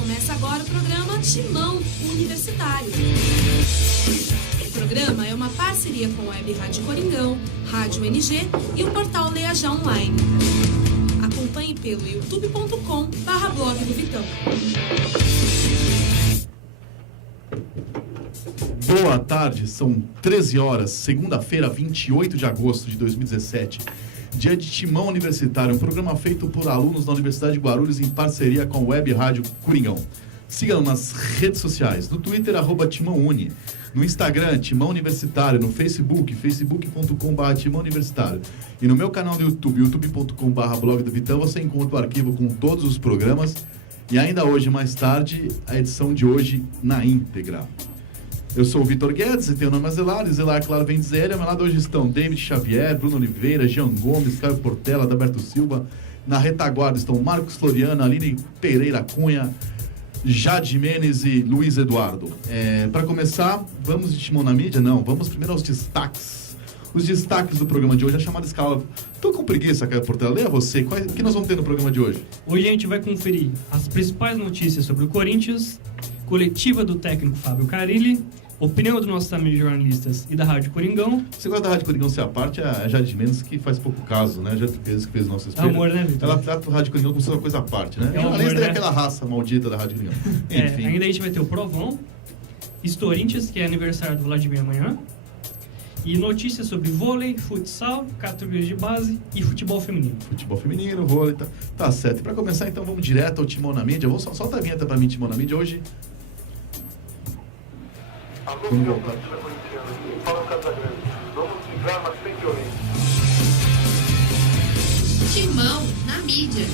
Começa agora o programa Timão Universitário. O programa é uma parceria com a Web Rádio Coringão, Rádio NG e o portal Leajá Online. Acompanhe pelo youtube.com/blog do Vitão. Boa tarde, são 13 horas, segunda-feira, 28 de agosto de 2017. Dia de Timão Universitário, um programa feito por alunos da Universidade de Guarulhos em parceria com a Web Rádio Coringão. Siga nas redes sociais, no Twitter, @TimãoUni, no Instagram, Timão Universitário, no Facebook, facebook.com/Timão Universitário. E no meu canal no YouTube, youtube.com/blog do Vitão, você encontra o arquivo com todos os programas e ainda hoje, mais tarde, a edição de hoje na íntegra. Eu sou o Vitor Guedes e tenho o nome Zelar, claro, vem dizer ele. Ao meu lado hoje estão David Xavier, Bruno Oliveira, Jean Gomes, Caio Portela, Adalberto Silva. Na retaguarda estão Marcos Floriano, Aline Pereira Cunha, Jade Menes e Luiz Eduardo. Para começar, vamos de Timão na mídia? Não, vamos primeiro aos destaques. Os destaques do programa de hoje, a chamada escala. Tô com preguiça, Caio Portela. Leia você, o que nós vamos ter no programa de hoje? Hoje a gente vai conferir as principais notícias sobre o Corinthians, coletiva do técnico Fábio Carilli, opinião dos nossos amigos jornalistas e da Rádio Coringão. Você gosta da Rádio Coringão ser a parte, a Jade Mendes, que faz pouco caso, né? Já fez o nosso espelho. É amor, né, Vitor? Ela trata a Rádio Coringão como se fosse uma coisa à parte, né? É amor, Jornalista né? é aquela raça maldita da Rádio Coringão. Enfim. Ainda a gente vai ter o Provão, Corinthians, que é aniversário do Vladimir amanhã, e notícias sobre vôlei, futsal, categorias de base e futebol feminino. Futebol feminino, vôlei, tá certo. E pra começar, então, vamos direto ao Timão na mídia. Solta a vinheta pra mim, Timão na mídia, hoje. Vamos voltar. Fala Casagrande. Vamos livrar, mas sem violência. Timão na mídia.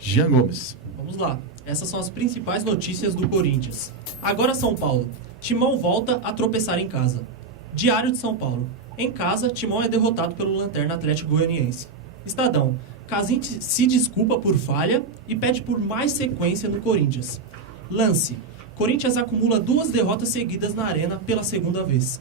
Jean Gomes. Vamos lá. Essas são as principais notícias do Corinthians. Agora São Paulo. Timão volta a tropeçar em casa. Diário de São Paulo. Em casa, Timão é derrotado pelo Lanterna Atlético Goianiense. Estadão. Casim se desculpa por falha e pede por mais sequência no Corinthians. Lance. Corinthians acumula 2 derrotas seguidas na Arena pela segunda vez.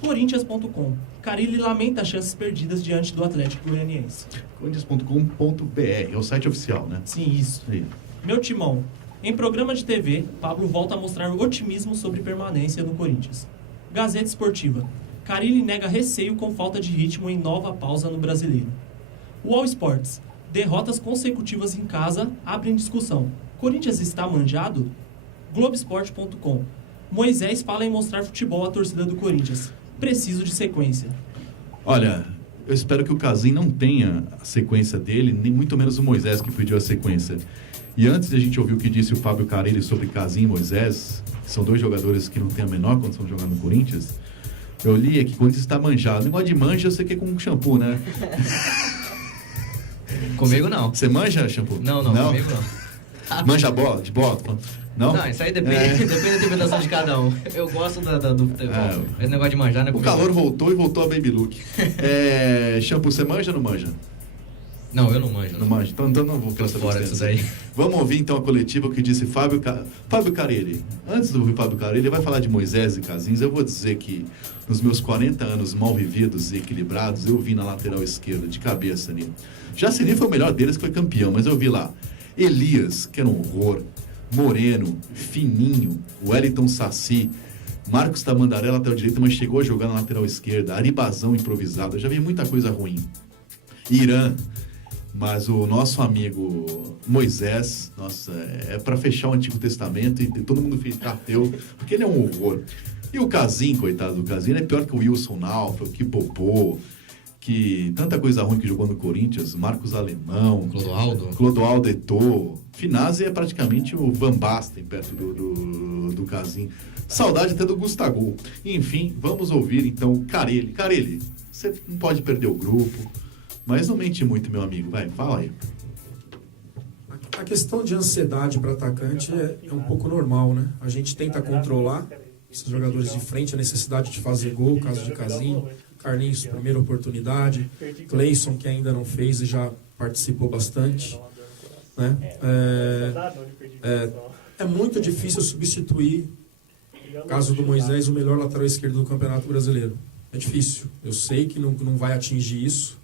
Corinthians.com. Carilli lamenta as chances perdidas diante do Atlético Goianiense. Corinthians.com.br, é o site oficial, né? Sim, isso. Aí. Meu Timão. Em programa de TV, Pablo volta a mostrar otimismo sobre permanência no Corinthians. Gazeta Esportiva. Carilli nega receio com falta de ritmo em nova pausa no Brasileiro. All Sports. Derrotas consecutivas em casa abrem discussão. Corinthians está manjado? Globesport.com. Moisés fala em mostrar futebol à torcida do Corinthians. Preciso de sequência. Olha, eu espero que o Casim não tenha a sequência dele, nem muito menos o Moisés que pediu a sequência. E antes de a gente ouvir o que disse o Fábio Carilli sobre Casim e Moisés, que são 2 jogadores que não têm a menor condição de jogar no Corinthians, eu li que o Corinthians está manjado. O negócio de manja, você quer com um shampoo, né? Comigo não. Você manja shampoo? Não, comigo não. Manja bola, de bola? Não? Não, isso aí depende da interpretação de cada um. Eu gosto do futebol. Esse negócio de manjar, né? O calor voltou e voltou a Baby Look. Shampoo, você manja ou não manja? Não, eu não manjo. Não manja. Então não vou querer saber fora disso daí. Vamos ouvir então a coletiva que disse Fábio Carilli. Antes de ouvir Fábio Carilli, ele vai falar de Moisés e Casins. Eu vou dizer que nos meus 40 anos mal vividos e equilibrados, eu vi na lateral esquerda, de cabeça ali. Jacini foi o melhor deles, que foi campeão, mas eu vi lá Elias, que era um horror, Moreno, Fininho, Wellington Saci, Marcos Tamandaré, lateral direito, mas chegou a jogar na lateral esquerda, Aribazão improvisado, eu já vi muita coisa ruim. Irã, mas o nosso amigo Moisés, nossa, é para fechar o Antigo Testamento e todo mundo ficar ateu, porque ele é um horror. E o Casim, coitado do Casim, ele é pior que o Wilson Naufra, que Popô, que tanta coisa ruim que jogou no Corinthians, Marcos Alemão, Clodoaldo Eto'o, Finazzi é praticamente o Van Basten perto do Casim. Saudade até do Gustavo. Enfim, vamos ouvir então Carilli. Carilli, você não pode perder o grupo, mas não mente muito, meu amigo. Vai, fala aí. A questão de ansiedade para atacante é um pouco normal, né? A gente tenta controlar esses jogadores de frente, a necessidade de fazer gol, o caso de Casim, Carlinhos, primeira oportunidade, Cleison, que ainda não fez e já participou bastante, né? É muito difícil substituir, no caso do Moisés, o melhor lateral esquerdo do Campeonato Brasileiro. É difícil. Eu sei que não vai atingir isso,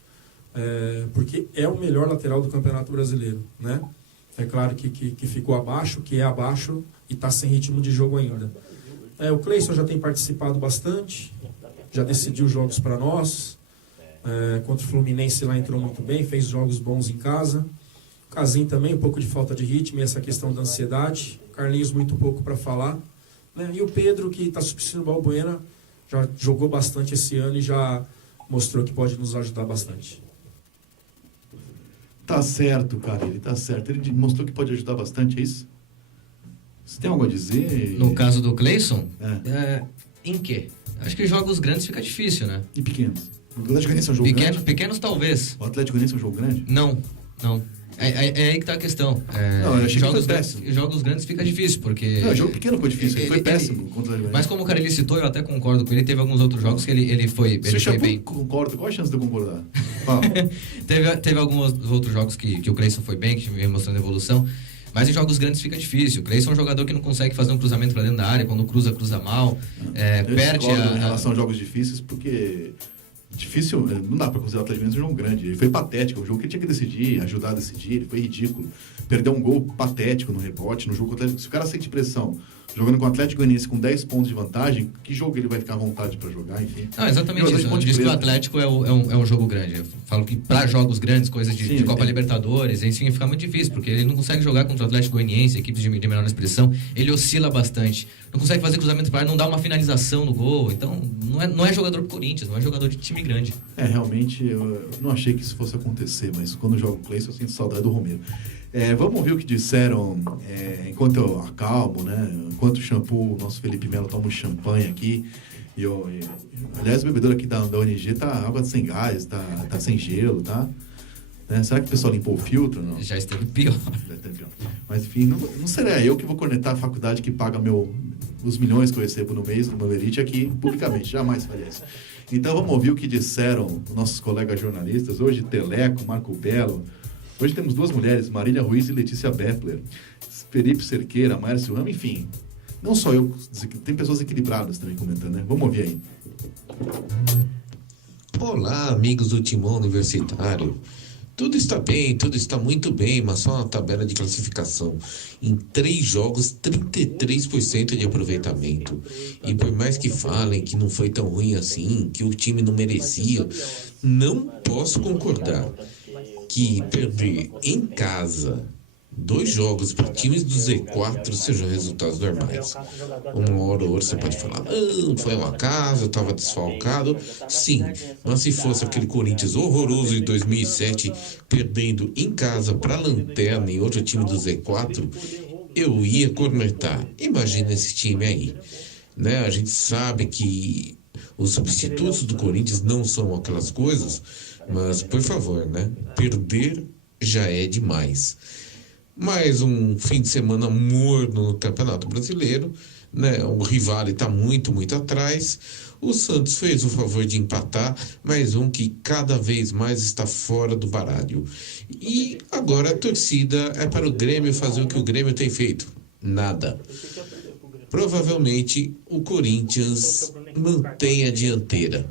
porque é o melhor lateral do Campeonato Brasileiro, né? É claro que ficou abaixo, que é abaixo e está sem ritmo de jogo ainda. O Cleison já tem participado bastante, já decidiu jogos para nós. Contra o Fluminense lá entrou muito bem, fez jogos bons em casa. O Casim também, um pouco de falta de ritmo e essa questão da ansiedade. Carlinhos muito pouco para falar, né? E o Pedro, que está substituindo o Balbuena, já jogou bastante esse ano e já mostrou que pode nos ajudar bastante. Tá certo, cara, ele tá certo. Ele mostrou que pode ajudar bastante, é isso? Você tem algo a dizer? No caso do Cleison? Em quê? Acho que jogos grandes fica difícil, né? E pequenos? O Atlético Goianiense é um jogo grande? Pequenos talvez. O Atlético Goianiense é um jogo grande? Não. É aí que tá a questão. Não, eu achei que foi péssimo. Jogos grandes fica difícil, porque... Não, jogo pequeno foi difícil, ele foi péssimo contra o Mas como o Carelli citou, eu até concordo com ele, teve alguns outros jogos que ele foi bem. Concordo, qual a chance de eu concordar? teve alguns outros jogos que o Cleison foi bem, que vem mostrando evolução, mas em jogos grandes fica difícil. O Cleison é um jogador que não consegue fazer um cruzamento pra dentro da área, quando cruza mal, perde em relação a jogos difíceis, porque... Difícil, não dá pra considerar o Atlético Goianiense um jogo grande. Ele foi patético, o jogo que ele tinha que decidir, ajudar a decidir, ele foi ridículo. Perdeu um gol patético no rebote, no jogo Atlético. Se o cara sente pressão, jogando com o Atlético Goianiense com 10 pontos de vantagem, que jogo ele vai ficar à vontade pra jogar, enfim. Não, exatamente isso. Eu disse que o Atlético é um jogo grande. Eu falo que pra jogos grandes, coisas de Copa Libertadores, enfim, fica muito difícil, porque ele não consegue jogar contra o Atlético Goianiense, equipes de menor expressão, ele oscila bastante. Não consegue fazer cruzamento para área, não dá uma finalização no gol. Então, não é jogador pro Corinthians, não é jogador de time grande. Realmente, eu não achei que isso fosse acontecer, mas quando eu jogo o Cleison, eu sinto saudade do Romero. Vamos ouvir o que disseram enquanto eu acalmo, né? Enquanto o shampoo, o nosso Felipe Melo toma um champanhe aqui. Aliás, o bebedor aqui da ONG tá água sem gás, tá sem gelo, tá? Será que o pessoal limpou o filtro? Não? Já esteve pior. Mas enfim, não será eu que vou cornetar a faculdade que paga os milhões que eu recebo no mês do meu elite aqui publicamente, jamais faria isso. Então vamos ouvir o que disseram nossos colegas jornalistas. Hoje Teleco, Marco Belo. Hoje temos duas mulheres, Marília Ruiz e Letícia Beppler. Felipe Cerqueira, Márcio Ramos, enfim. Não só eu, tem pessoas equilibradas também comentando, né? Vamos ouvir aí. Olá, amigos do Timão Universitário. Tudo está bem, tudo está muito bem, mas só uma tabela de classificação. Em 3 jogos, 33% de aproveitamento. E por mais que falem que não foi tão ruim assim, que o time não merecia, não posso concordar que perder em casa 2 jogos para times do Z4 sejam resultados normais. Uma hora ou outra você pode falar, foi um acaso, eu estava desfalcado. Sim, mas se fosse aquele Corinthians horroroso de 2007, perdendo em casa para a Lanterna e outro time do Z4, eu ia cornetar. Imagina esse time aí, né? A gente sabe que os substitutos do Corinthians não são aquelas coisas, mas, por favor, né? Perder já é demais. Mais um fim de semana morno no Campeonato Brasileiro, né? O rival está muito, muito atrás. O Santos fez o favor de empatar, mais um que cada vez mais está fora do baralho. E agora a torcida é para o Grêmio fazer o que o Grêmio tem feito. Nada. Provavelmente o Corinthians mantém a dianteira.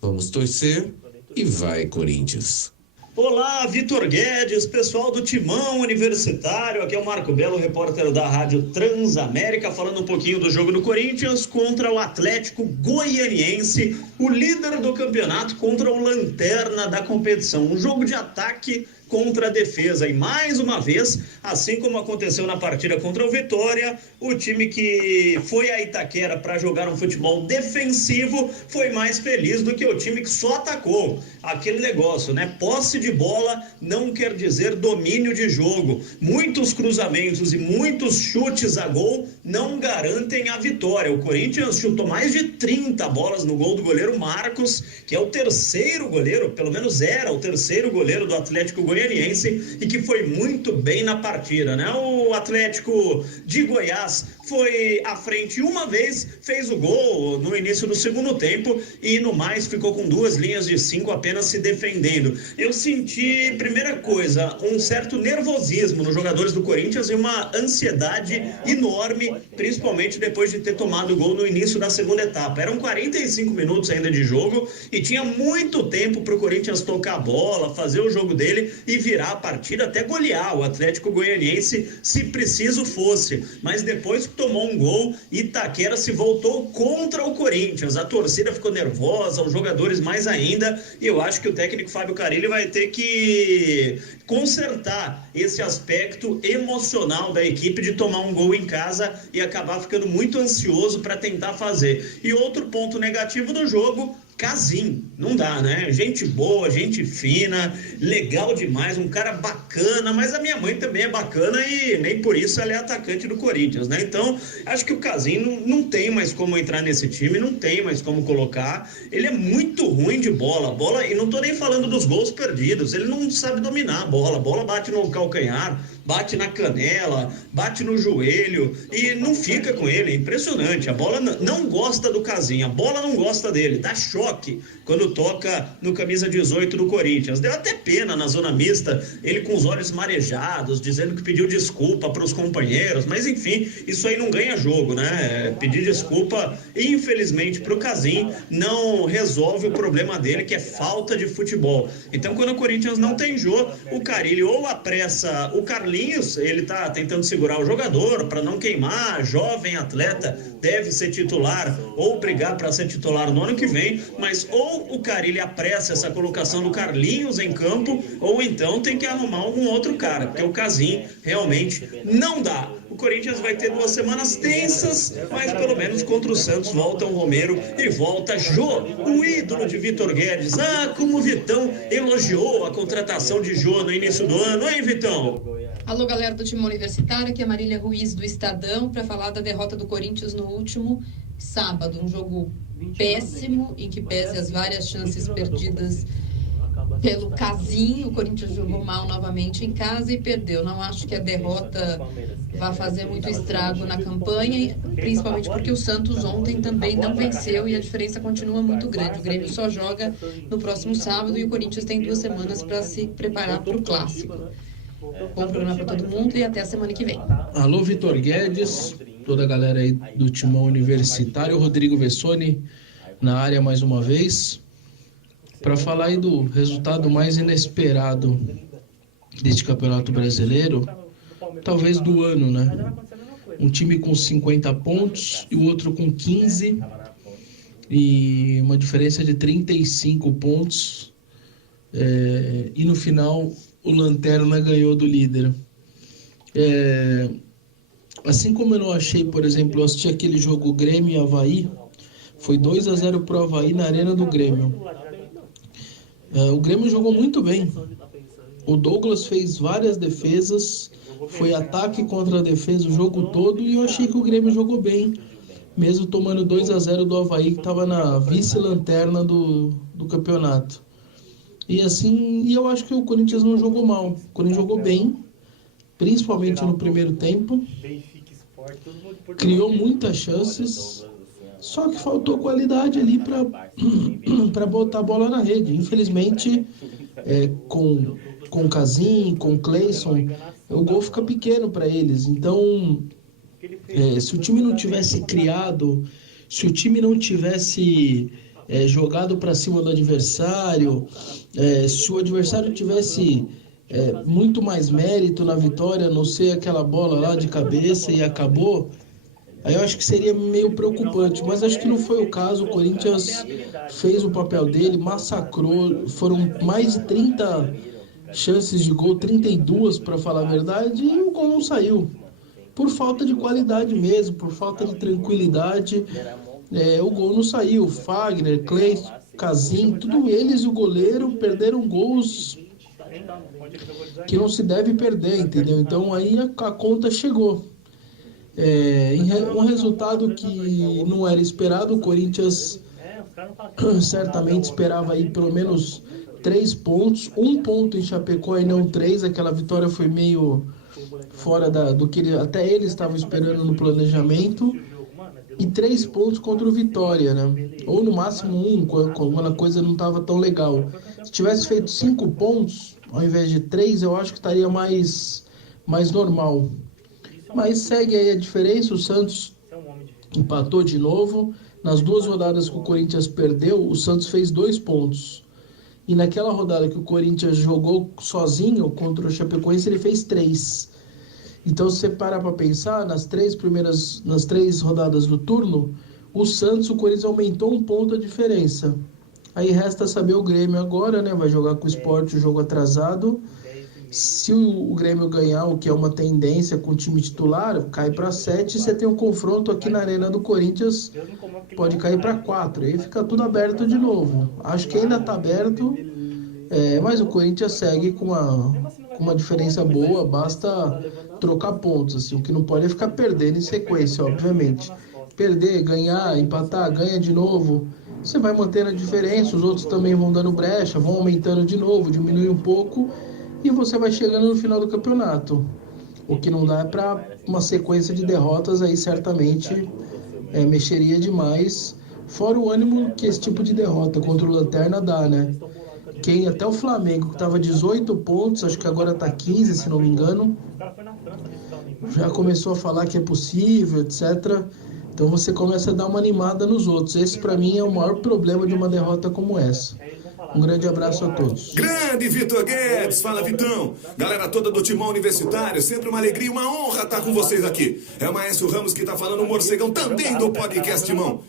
Vamos torcer e vai, Corinthians. Olá, Vitor Guedes, pessoal do Timão Universitário, aqui é o Marco Belo, repórter da Rádio Transamérica, falando um pouquinho do jogo do Corinthians contra o Atlético Goianiense, o líder do campeonato contra o lanterna da competição. Um jogo de ataque contra a defesa e mais uma vez, assim como aconteceu na partida contra o Vitória, o time que foi a Itaquera para jogar um futebol defensivo foi mais feliz do que o time que só atacou. Aquele negócio, né? Posse de bola não quer dizer domínio de jogo. Muitos cruzamentos e muitos chutes a gol não garantem a vitória. O Corinthians chutou mais de 30 bolas no gol do goleiro Marcos, que é o terceiro goleiro, pelo menos era o terceiro goleiro do Atlético Goianiense, Goianiense e que foi muito bem na partida, né? O Atlético de Goiás foi à frente uma vez, fez o gol no início do segundo tempo e no mais ficou com 2 linhas de 5 apenas se defendendo. Eu senti, primeira coisa, um certo nervosismo nos jogadores do Corinthians e uma ansiedade enorme, principalmente depois de ter tomado o gol no início da segunda etapa. Eram 45 minutos ainda de jogo e tinha muito tempo para o Corinthians tocar a bola, fazer o jogo dele e virar a partida, até golear o Atlético Goianiense se preciso fosse. Mas depois que tomou um gol, Itaquera se voltou contra o Corinthians. A torcida ficou nervosa, os jogadores mais ainda, e eu acho que o técnico Fábio Carille vai ter que consertar esse aspecto emocional da equipe de tomar um gol em casa e acabar ficando muito ansioso para tentar fazer. E outro ponto negativo do jogo, Casim, não dá, né? Gente boa, gente fina, legal demais, um cara bacana, mas a minha mãe também é bacana e nem por isso ela é atacante do Corinthians, né? Então, acho que o Casim não tem mais como entrar nesse time, não tem mais como colocar. Ele é muito ruim de bola, e não tô nem falando dos gols perdidos, ele não sabe dominar a bola bate no calcanhar, bate na canela, bate no joelho e não fica com ele, é impressionante. A bola não gosta do Casim, a bola não gosta dele, dá choque quando toca no camisa 18 do Corinthians. Deu até pena na zona mista, ele com os olhos marejados, dizendo que pediu desculpa para os companheiros, mas enfim, isso aí não ganha jogo, né? Pedir desculpa, infelizmente, para o Casim não resolve o problema dele, que é falta de futebol. Então, quando o Corinthians não tem jogo, o Carille ou apressa o Carlinhos, ele tá tentando segurar o jogador para não queimar, jovem atleta, deve ser titular ou brigar para ser titular no ano que vem, mas ou o Carille apressa essa colocação do Carlinhos em campo, ou então tem que arrumar algum outro cara, porque o Casim realmente não dá. O Corinthians vai ter 2 semanas tensas, mas pelo menos contra o Santos volta o Romero e volta Jô, o ídolo de Vitor Guedes. Ah, como o Vitão elogiou a contratação de Jô no início do ano, hein, Vitão? Alô, galera do time universitário, aqui é a Marília Ruiz do Estadão para falar da derrota do Corinthians no último sábado. Um jogo péssimo, em que pese as várias chances perdidas pelo Casim, o Corinthians jogou mal novamente em casa e perdeu. Não acho que a derrota vai fazer muito estrago na campanha, principalmente porque o Santos ontem também não venceu e a diferença continua muito grande. O Grêmio só joga no próximo sábado e o Corinthians tem 2 semanas para se preparar para o Clássico. Bom programa para todo mundo e até a semana que vem. Alô, Vitor Guedes, toda a galera aí do Timão Universitário, Rodrigo Vessoni na área mais uma vez, para falar aí do resultado mais inesperado deste Campeonato Brasileiro, talvez do ano, né? Um time com 50 pontos e o outro com 15, e uma diferença de 35 pontos, e no final o Lanterna ganhou do líder. Assim como eu não achei, por exemplo, eu assisti aquele jogo Grêmio e Avaí, foi 2-0 pro Avaí na Arena do Grêmio. O Grêmio jogou muito bem. O Douglas fez várias defesas, foi ataque contra a defesa o jogo todo, e eu achei que o Grêmio jogou bem, mesmo tomando 2-0 do Avaí, que estava na vice-lanterna do campeonato. E eu acho que o Corinthians não jogou mal. O Corinthians jogou bem, principalmente no primeiro tempo. Criou muitas chances, só que faltou qualidade ali para botar a bola na rede. Infelizmente, com o Casim, com o Cleison, o gol fica pequeno para eles. Então, se o time não tivesse criado, se o time não tivesse jogado para cima do adversário, se o adversário tivesse muito mais mérito na vitória, a não ser aquela bola lá de cabeça e acabou, aí eu acho que seria meio preocupante, mas acho que não foi o caso. O Corinthians fez o papel dele, massacrou, foram mais de 30 chances de gol, 32 para falar a verdade, e o gol não saiu, por falta de qualidade mesmo, por falta de tranquilidade. O gol não saiu. Fagner, Clay, Casim, tudo eles e o goleiro perderam gols que não se deve perder, entendeu? Então aí a conta chegou. Um resultado que não era esperado. O Corinthians certamente esperava aí pelo menos 3 pontos, 1 ponto em Chapecó e não 3. Aquela vitória foi meio fora do que até eles estavam esperando no planejamento. E 3 pontos contra o Vitória, né? Ou no máximo 1, quando a coisa não estava tão legal. Se tivesse feito 5 pontos, ao invés de 3, eu acho que estaria mais normal. Mas segue aí a diferença, o Santos empatou de novo. Nas 2 rodadas que o Corinthians perdeu, o Santos fez 2 pontos. E naquela rodada que o Corinthians jogou sozinho contra o Chapecoense, ele fez 3. Então, se você parar para pensar, nas 3 rodadas do turno, o Corinthians aumentou 1 ponto a diferença. Aí resta saber o Grêmio agora, né? Vai jogar com o Sport o jogo atrasado. Se o Grêmio ganhar, o que é uma tendência com o time titular, cai para 7. Você tem um confronto aqui na Arena do Corinthians, pode cair para 4. Aí fica tudo aberto de novo. Acho que ainda está aberto, mas o Corinthians segue com uma diferença boa, basta trocar pontos. Assim, o que não pode é ficar perdendo em sequência, obviamente. Perder, ganhar, empatar, ganha de novo. Você vai mantendo a diferença, os outros também vão dando brecha, vão aumentando de novo, diminui um pouco, e você vai chegando no final do campeonato. O que não dá é para uma sequência de derrotas, aí certamente mexeria demais. Fora o ânimo que esse tipo de derrota contra o Lanterna dá, né? Até o Flamengo, que estava 18 pontos, acho que agora está 15, se não me engano, já começou a falar que é possível, etc. Então você começa a dar uma animada nos outros. Esse, para mim, é o maior problema de uma derrota como essa. Um grande abraço a todos. Grande Vitor Guedes, fala Vitão. Galera toda do Timão Universitário, sempre uma alegria e uma honra estar com vocês aqui. É o Maestro Ramos que está falando, o Morcegão também do podcast Timão.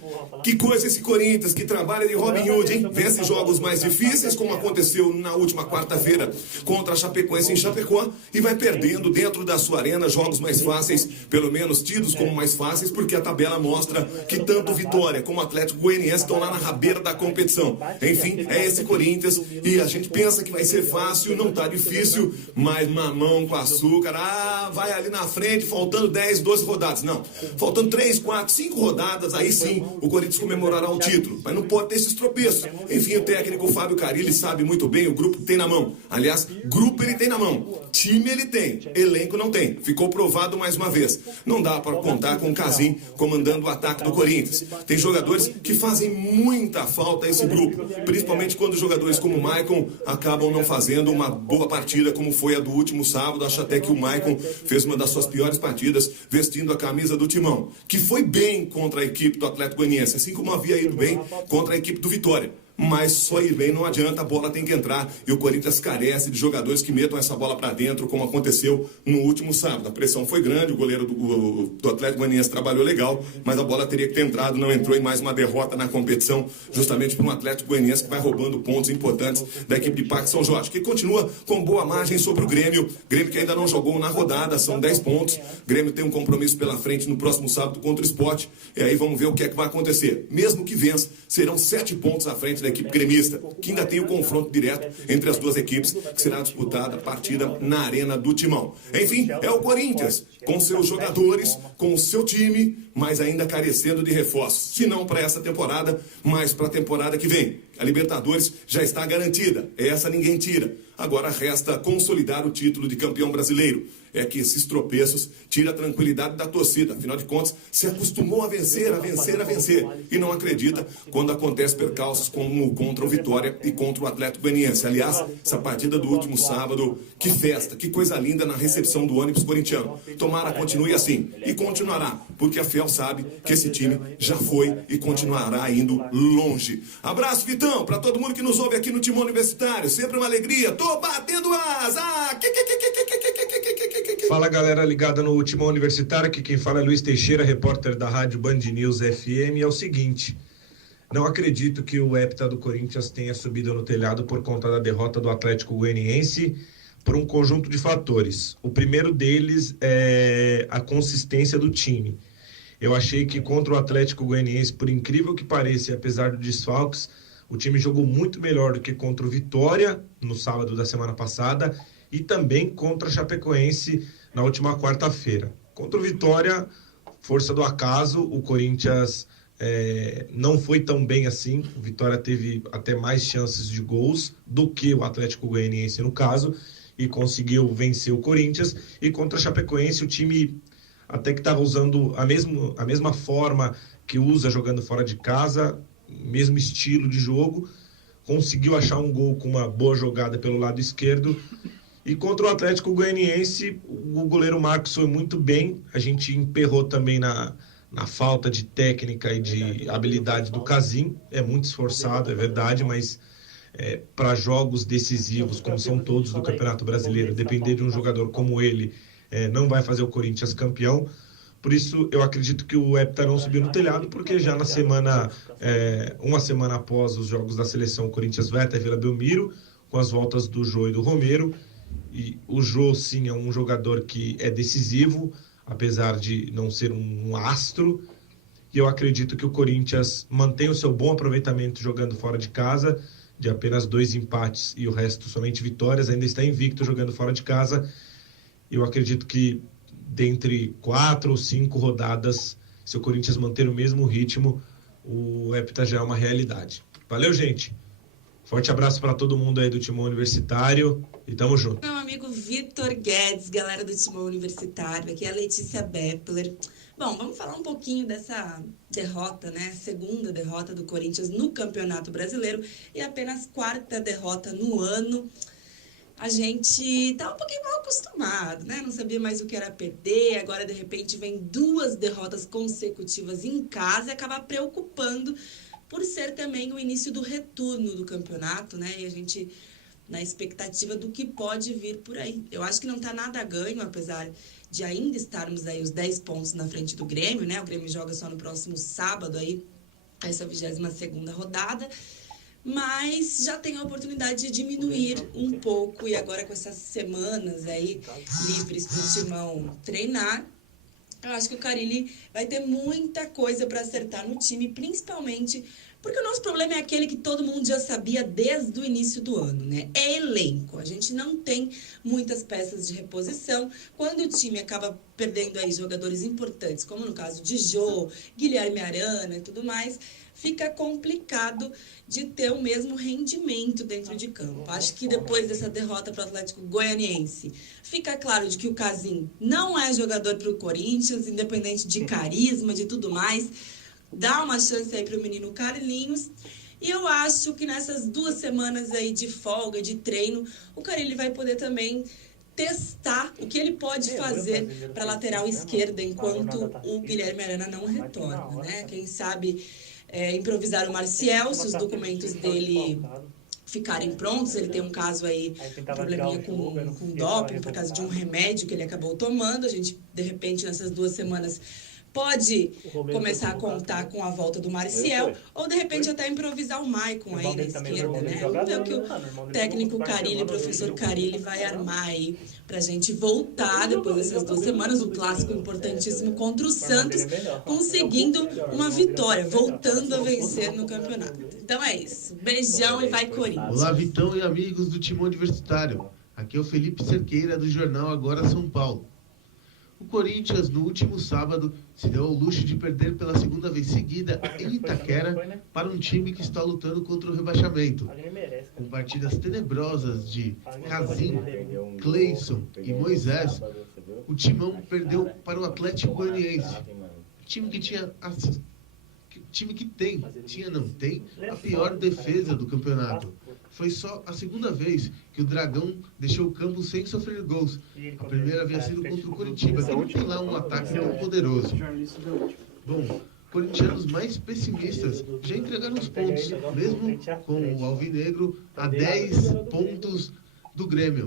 Que coisa esse Corinthians que trabalha de Robin Hood, hein? Vence jogos mais difíceis, como aconteceu na última quarta-feira contra a Chapecoense em Chapecó, e vai perdendo dentro da sua arena jogos mais fáceis, pelo menos tidos como mais fáceis, porque a tabela mostra que tanto Vitória como o Atlético Goianiense estão lá na rabeira da competição. Enfim, é esse Corinthians, e a gente pensa que vai ser fácil, não tá difícil, mas mamão com açúcar, vai ali na frente, faltando 10, 12 rodadas. Não, faltando 3, 4, 5 rodadas, aí sim o Corinthians comemorará o título, mas não pode ter esses tropeços. Enfim, o técnico Fábio Carilli sabe muito bem, o grupo tem na mão. Aliás, grupo ele tem na mão, time ele tem, elenco não tem. Ficou provado mais uma vez. Não dá para contar com o Casim comandando o ataque do Corinthians. Tem jogadores que fazem muita falta a esse grupo, principalmente quando jogadores como o Maicon acabam não fazendo uma boa partida, como foi a do último sábado. Acho até que o Maicon fez uma das suas piores partidas vestindo a camisa do Timão, que foi bem contra a equipe do Atlético Goianiense, assim como havia ido bem contra a equipe do Vitória. Mas só ir bem não adianta, a bola tem que entrar, e o Corinthians carece de jogadores que metam essa bola para dentro, como aconteceu no último sábado. A pressão foi grande, o goleiro do Atlético Goianiense trabalhou legal, mas a bola teria que ter entrado, não entrou, em mais uma derrota na competição, justamente para um Atlético Goianiense que vai roubando pontos importantes da equipe de Parque São Jorge, que continua com boa margem sobre o Grêmio que ainda não jogou na rodada, são 10 pontos. O Grêmio tem um compromisso pela frente no próximo sábado contra o Sport, e aí vamos ver o que é que vai acontecer. Mesmo que vença, serão 7 pontos à frente da equipe gremista, que ainda tem o confronto direto entre as duas equipes, que será disputada a partida na Arena do Timão. Enfim, é o Corinthians, com seus jogadores, com o seu time, mas ainda carecendo de reforços. Se não para essa temporada, mas para a temporada que vem. A Libertadores já está garantida, essa ninguém tira. Agora resta consolidar o título de campeão brasileiro. É que esses tropeços tiram a tranquilidade da torcida. Afinal de contas, se acostumou a vencer, a vencer, a vencer. E não acredita quando acontece percalços como contra o Vitória e contra o Atlético Goianiense. Aliás, essa partida do último sábado, que festa, que coisa linda na recepção do ônibus corintiano. Tomara continue assim. E continuará, porque a Fiel sabe que esse time já foi e continuará indo longe. Abraço, Vitão, para todo mundo que nos ouve aqui no Timão Universitário. Sempre uma alegria. Tô batendo asa! Fala, galera ligada no Timão Universitário, aqui quem fala é Luiz Teixeira, repórter da rádio Band News FM. É o seguinte, não acredito que o hepta do Corinthians tenha subido no telhado por conta da derrota do Atlético Goianiense por um conjunto de fatores. O primeiro deles é a consistência do time. Eu achei que contra o Atlético Goianiense, por incrível que pareça, apesar dos desfalques, o time jogou muito melhor do que contra o Vitória no sábado da semana passada e também contra a Chapecoense na última quarta-feira. Contra o Vitória, força do acaso, o Corinthians não foi tão bem assim. O Vitória teve até mais chances de gols do que o Atlético Goianiense no caso, e conseguiu vencer o Corinthians. E contra a Chapecoense, o time até que estava usando a mesma forma que usa jogando fora de casa, mesmo estilo de jogo, conseguiu achar um gol com uma boa jogada pelo lado esquerdo. E contra o Atlético Goianiense, o goleiro Marcos foi muito bem. A gente emperrou também na falta de técnica e de habilidade do Casim. É muito esforçado, é verdade, mas para jogos decisivos, como são todos do Campeonato Brasileiro, depender de um jogador como ele não vai fazer o Corinthians campeão. Por isso, eu acredito que o Hepta não subiu no telhado, porque já na semana, uma semana após os jogos da seleção, o Corinthians vai até Vila Belmiro, com as voltas do Jô e do Romero. E o Jô, sim, é um jogador que é decisivo, apesar de não ser um astro. E eu acredito que o Corinthians mantém o seu bom aproveitamento jogando fora de casa, de apenas 2 empates e o resto somente vitórias. Ainda está invicto jogando fora de casa. Eu acredito que dentre 4 ou 5 rodadas, se o Corinthians manter o mesmo ritmo, o Hepta já é uma realidade. Valeu, gente! Forte abraço para todo mundo aí do Timão Universitário e tamo junto. Meu amigo Vitor Guedes, galera do Timão Universitário, aqui é a Letícia Beppler. Bom, vamos falar um pouquinho dessa derrota, né? Segunda derrota do Corinthians no Campeonato Brasileiro e apenas 4ª derrota no ano. A gente tá um pouquinho mal acostumado, né? Não sabia mais o que era perder, agora de repente vem 2 derrotas consecutivas em casa e acaba preocupando por ser também o início do retorno do campeonato, né? E a gente na expectativa do que pode vir por aí. Eu acho que não tá nada a ganho, apesar de ainda estarmos aí os 10 pontos na frente do Grêmio, né? O Grêmio joga só no próximo sábado aí, essa 22ª rodada. Mas já tem a oportunidade de diminuir um pouco, e agora com essas semanas aí livres para o Timão treinar, eu acho que o Carille vai ter muita coisa para acertar no time, principalmente porque o nosso problema é aquele que todo mundo já sabia desde o início do ano, né? É elenco. A gente não tem muitas peças de reposição. Quando o time acaba perdendo aí jogadores importantes, como no caso de Jô, Guilherme Arana e tudo mais, fica complicado de ter o mesmo rendimento dentro de campo. Acho que depois dessa derrota para o Atlético Goianiense, fica claro de que o Casim não é jogador para o Corinthians, independente de carisma, de tudo mais. Dá uma chance aí para o menino Carlinhos. E eu acho que nessas 2 semanas aí de folga, de treino, o Carille vai poder também testar o que ele pode fazer para a lateral esquerda enquanto o Guilherme Arana não retorna, né? Quem sabe improvisar o Marcial, se os documentos dele ficarem prontos. Ele tem um caso aí, um probleminha com doping por causa de um remédio que ele acabou tomando. A gente, de repente, nessas 2 semanas pode começar a contar com a volta do Marcial, ou de repente até improvisar o Maicon aí na esquerda, né? Vamos ver o que o técnico Carille, o professor Carille, vai armar aí pra gente voltar depois dessas 2 semanas, o clássico importantíssimo contra o Santos, conseguindo uma vitória, voltando a vencer no campeonato. Então é isso. Beijão e vai Corinthians. Olá, Vitão e amigos do Timão Universitário. Aqui é o Felipe Cerqueira do jornal Agora São Paulo. O Corinthians, no último sábado, se deu ao luxo de perder pela 2ª vez seguida em Itaquera para um time que está lutando contra o rebaixamento. Com partidas tenebrosas de Casim, Cleison e Moisés, o Timão perdeu para o Atlético Goianiense. Time que tinha a pior defesa do campeonato. Foi só a 2ª vez que o Dragão deixou o campo sem sofrer gols. A primeira havia sido contra o Coritiba, que não tem lá um ataque tão poderoso. Bom, corintianos mais pessimistas já entregaram os pontos, mesmo com o Alvinegro a 10 pontos do Grêmio.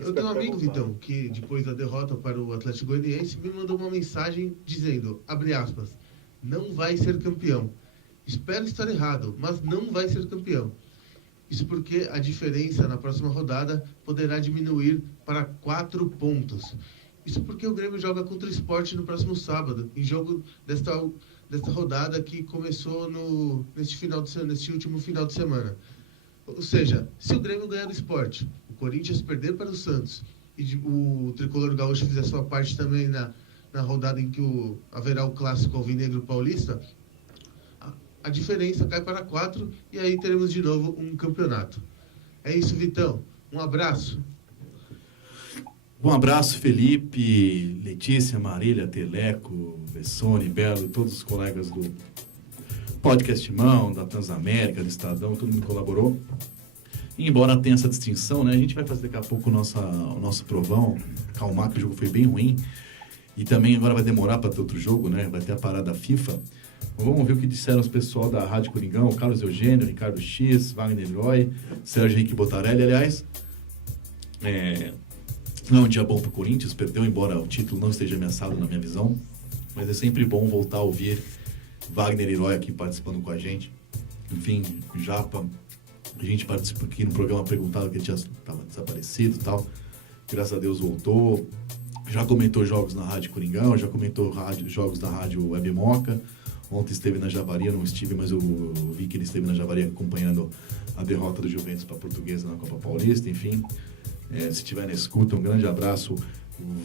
Eu tenho um amigo, Vitão, que depois da derrota para o Atlético Goianiense me mandou uma mensagem dizendo, abre aspas, não vai ser campeão. Espero estar errado, mas não vai ser campeão. Isso porque a diferença na próxima rodada poderá diminuir para 4 pontos. Isso porque o Grêmio joga contra o Sport no próximo sábado, em jogo desta rodada que começou neste último final de semana. Ou seja, se o Grêmio ganhar o Sport, o Corinthians perder para o Santos e o Tricolor Gaúcho fizer sua parte também na na rodada em que haverá o clássico alvinegro paulista, a diferença cai para 4 e aí teremos de novo um campeonato. É isso, Vitão. Um abraço. Um abraço, Felipe, Letícia, Marília, Teleco, Bessone, Belo, todos os colegas do Podcast Timão, da Transamérica, do Estadão, todo mundo colaborou. E embora tenha essa distinção, né, a gente vai fazer daqui a pouco o nosso provão, calmar que o jogo foi bem ruim. E também agora vai demorar para ter outro jogo, né? Vai ter a parada FIFA. Vamos ver o que disseram os pessoal da Rádio Coringão, Carlos Eugênio, Ricardo X, Wagner Leroy, Sérgio Henrique Botarelli. Aliás, não é um dia bom para o Corinthians, perdeu, embora o título não esteja ameaçado na minha visão. Mas é sempre bom voltar a ouvir Wagner Leroy aqui participando com a gente. Enfim, Japa, a gente participou aqui no programa perguntado que ele estava desaparecido e tal. Graças a Deus voltou. Já comentou jogos na Rádio Coringão, já comentou jogos na Rádio Web Moca. Ontem esteve na Javari, eu não estive, mas eu vi que ele esteve na Javari acompanhando a derrota do Juventus para a Portuguesa na Copa Paulista. Enfim, se estiver na escuta, um grande abraço,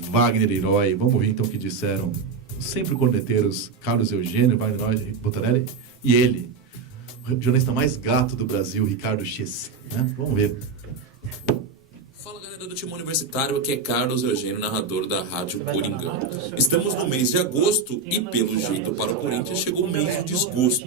Wagner Leroy. Vamos ouvir então o que disseram sempre corneteiros Carlos Eugênio, Wagner Leroy, Botarelli e ele, o jornalista mais gato do Brasil, Ricardo X. Né? Vamos ver. Fala, galera do Timão Universitário, aqui é Carlos Eugênio, narrador da Rádio Coringão. Estamos no mês de agosto e, pelo jeito, para o Corinthians chegou o mês de desgosto.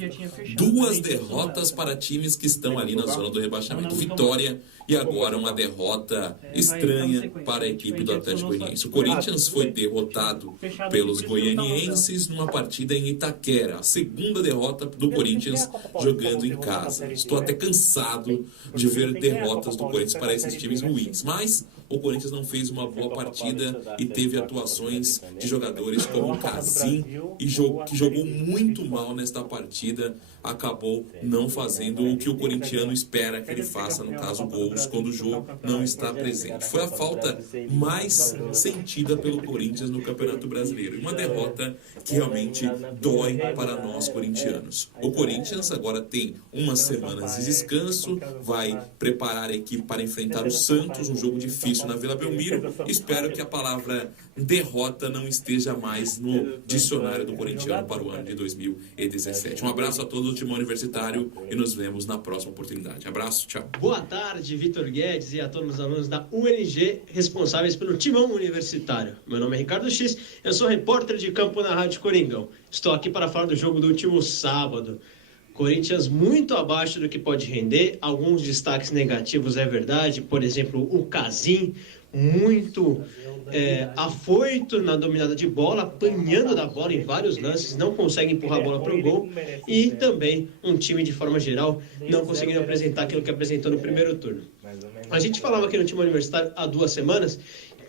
2 derrotas para times que estão ali na zona do rebaixamento. Vitória e agora uma derrota estranha para a equipe do Atlético Goianiense. O Corinthians foi derrotado pelos goianienses numa partida em Itaquera. A segunda derrota do Corinthians jogando em casa. Estou até cansado de ver derrotas do Corinthians para esses times ruins. Mas o Corinthians não fez uma boa partida e teve atuações de jogadores como o Casim, que jogou muito mal nesta partida, acabou não fazendo o que o corintiano espera que ele faça, no caso gols, quando o jogo não está presente. Foi a falta mais sentida pelo Corinthians no Campeonato Brasileiro, e uma derrota que realmente dói para nós corintianos. O Corinthians agora tem umas semanas de descanso, vai preparar a equipe para enfrentar o Santos, um jogo difícil na Vila Belmiro. Espero que a palavra derrota não esteja mais no dicionário do corintiano para o ano de 2017. Um abraço a todos do Timão Universitário e nos vemos na próxima oportunidade. Abraço, tchau. Boa tarde, Vitor Guedes e a todos os alunos da UNG responsáveis pelo Timão Universitário. Meu nome é Ricardo X, eu sou repórter de campo na Rádio Coringão. Estou aqui para falar do jogo do último sábado. Corinthians muito abaixo do que pode render, alguns destaques negativos é verdade, por exemplo, o Casim, muito afoito na dominada de bola, apanhando da bola em vários lances, não consegue empurrar a bola para o gol, e também um time de forma geral não conseguindo apresentar aquilo que apresentou no primeiro turno. A gente falava aqui no time universitário há 2 semanas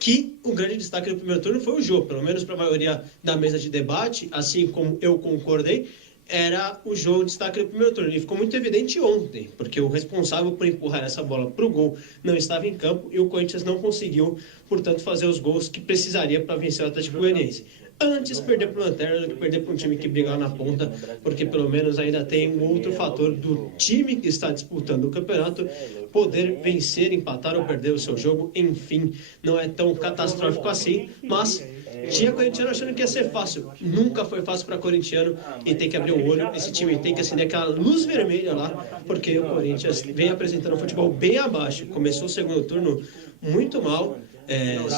que o grande destaque do primeiro turno foi o Jô, pelo menos para a maioria da mesa de debate, assim como eu concordei, era o jogo de destaque do primeiro turno. E ficou muito evidente ontem, porque o responsável por empurrar essa bola para o gol não estava em campo e o Corinthians não conseguiu, portanto, fazer os gols que precisaria para vencer o Atlético Goianiense. Antes perder para o Lanterna do que perder para um time que brigar na ponta, porque pelo menos ainda tem um outro fator do time que está disputando o campeonato poder vencer, empatar ou perder o seu jogo. Enfim, não é tão catastrófico assim, mas tinha corintiano achando que ia ser fácil. Nunca foi fácil para corintiano e tem que abrir o olho. Esse time tem que acender aquela luz vermelha lá, porque o Corinthians vem apresentando um futebol bem abaixo. Começou o segundo turno muito mal.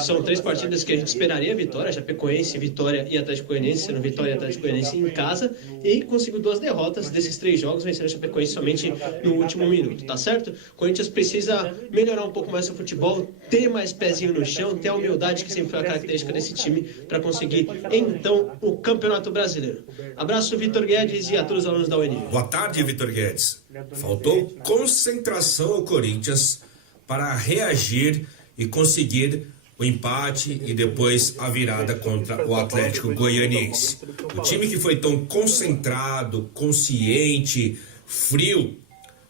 São 3 partidas que a gente esperaria vitória, Chapecoense, Vitória e Atlético Goianiense, sendo Vitória e Atlético Goianiense em casa, e conseguiu 2 derrotas desses 3 jogos, vencendo a Chapecoense somente no último minuto, tá certo? O Corinthians precisa melhorar um pouco mais seu futebol, ter mais pezinho no chão, ter a humildade que sempre foi a característica desse time para conseguir, então, o Campeonato Brasileiro. Abraço, Vitor Guedes, e a todos os alunos da UNI. Boa tarde, Vitor Guedes. Faltou concentração ao Corinthians para reagir e conseguir o empate e depois a virada contra o Atlético Goianiense. O time que foi tão concentrado, consciente, frio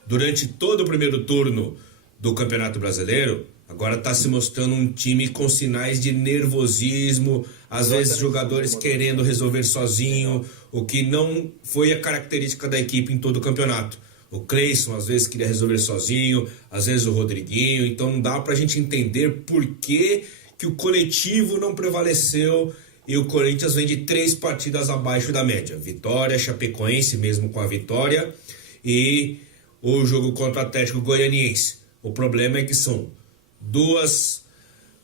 durante todo o primeiro turno do Campeonato Brasileiro, agora está se mostrando um time com sinais de nervosismo, às vezes jogadores querendo resolver sozinho, o que não foi a característica da equipe em todo o campeonato. O Cleison às vezes queria resolver sozinho, às vezes o Rodriguinho, então não dá pra gente entender por que o coletivo não prevaleceu e o Corinthians vem de 3 partidas abaixo da média. Vitória, Chapecoense mesmo com a vitória e o jogo contra o Atlético Goianiense. O problema é que são 2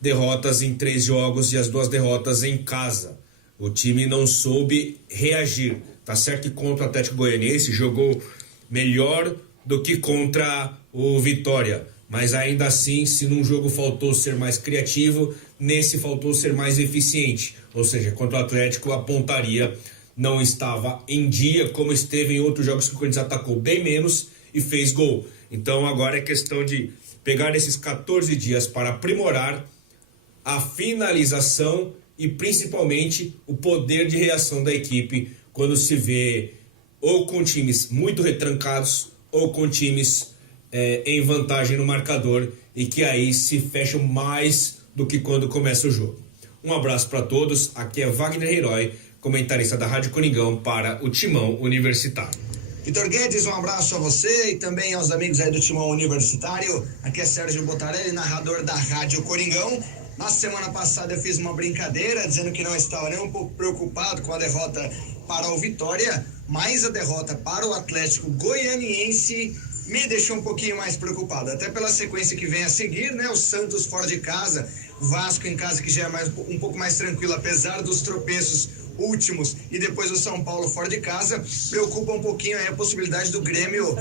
derrotas em 3 jogos e as 2 derrotas em casa. O time não soube reagir. Tá certo que contra o Atlético Goianiense jogou melhor do que contra o Vitória. Mas ainda assim, se num jogo faltou ser mais criativo, nesse faltou ser mais eficiente. Ou seja, contra o Atlético a pontaria não estava em dia, como esteve em outros jogos que o Corinthians atacou bem menos e fez gol. Então agora é questão de pegar esses 14 dias para aprimorar a finalização e principalmente o poder de reação da equipe quando se vê ou com times muito retrancados ou com times em vantagem no marcador e que aí se fecham mais do que quando começa o jogo. Um abraço para todos, aqui é Wagner Herói, comentarista da Rádio Coringão para o Timão Universitário. Vitor Guedes, um abraço a você e também aos amigos aí do Timão Universitário. Aqui é Sérgio Botarelli, narrador da Rádio Coringão. Na semana passada eu fiz uma brincadeira dizendo que não estava nem um pouco preocupado com a derrota para o Vitória, mas a derrota para o Atlético Goianiense me deixou um pouquinho mais preocupado, até pela sequência que vem a seguir, né? O Santos fora de casa, o Vasco em casa, que já é um pouco mais tranquilo, apesar dos tropeços últimos, e depois o São Paulo fora de casa. Preocupa um pouquinho aí a possibilidade do Grêmio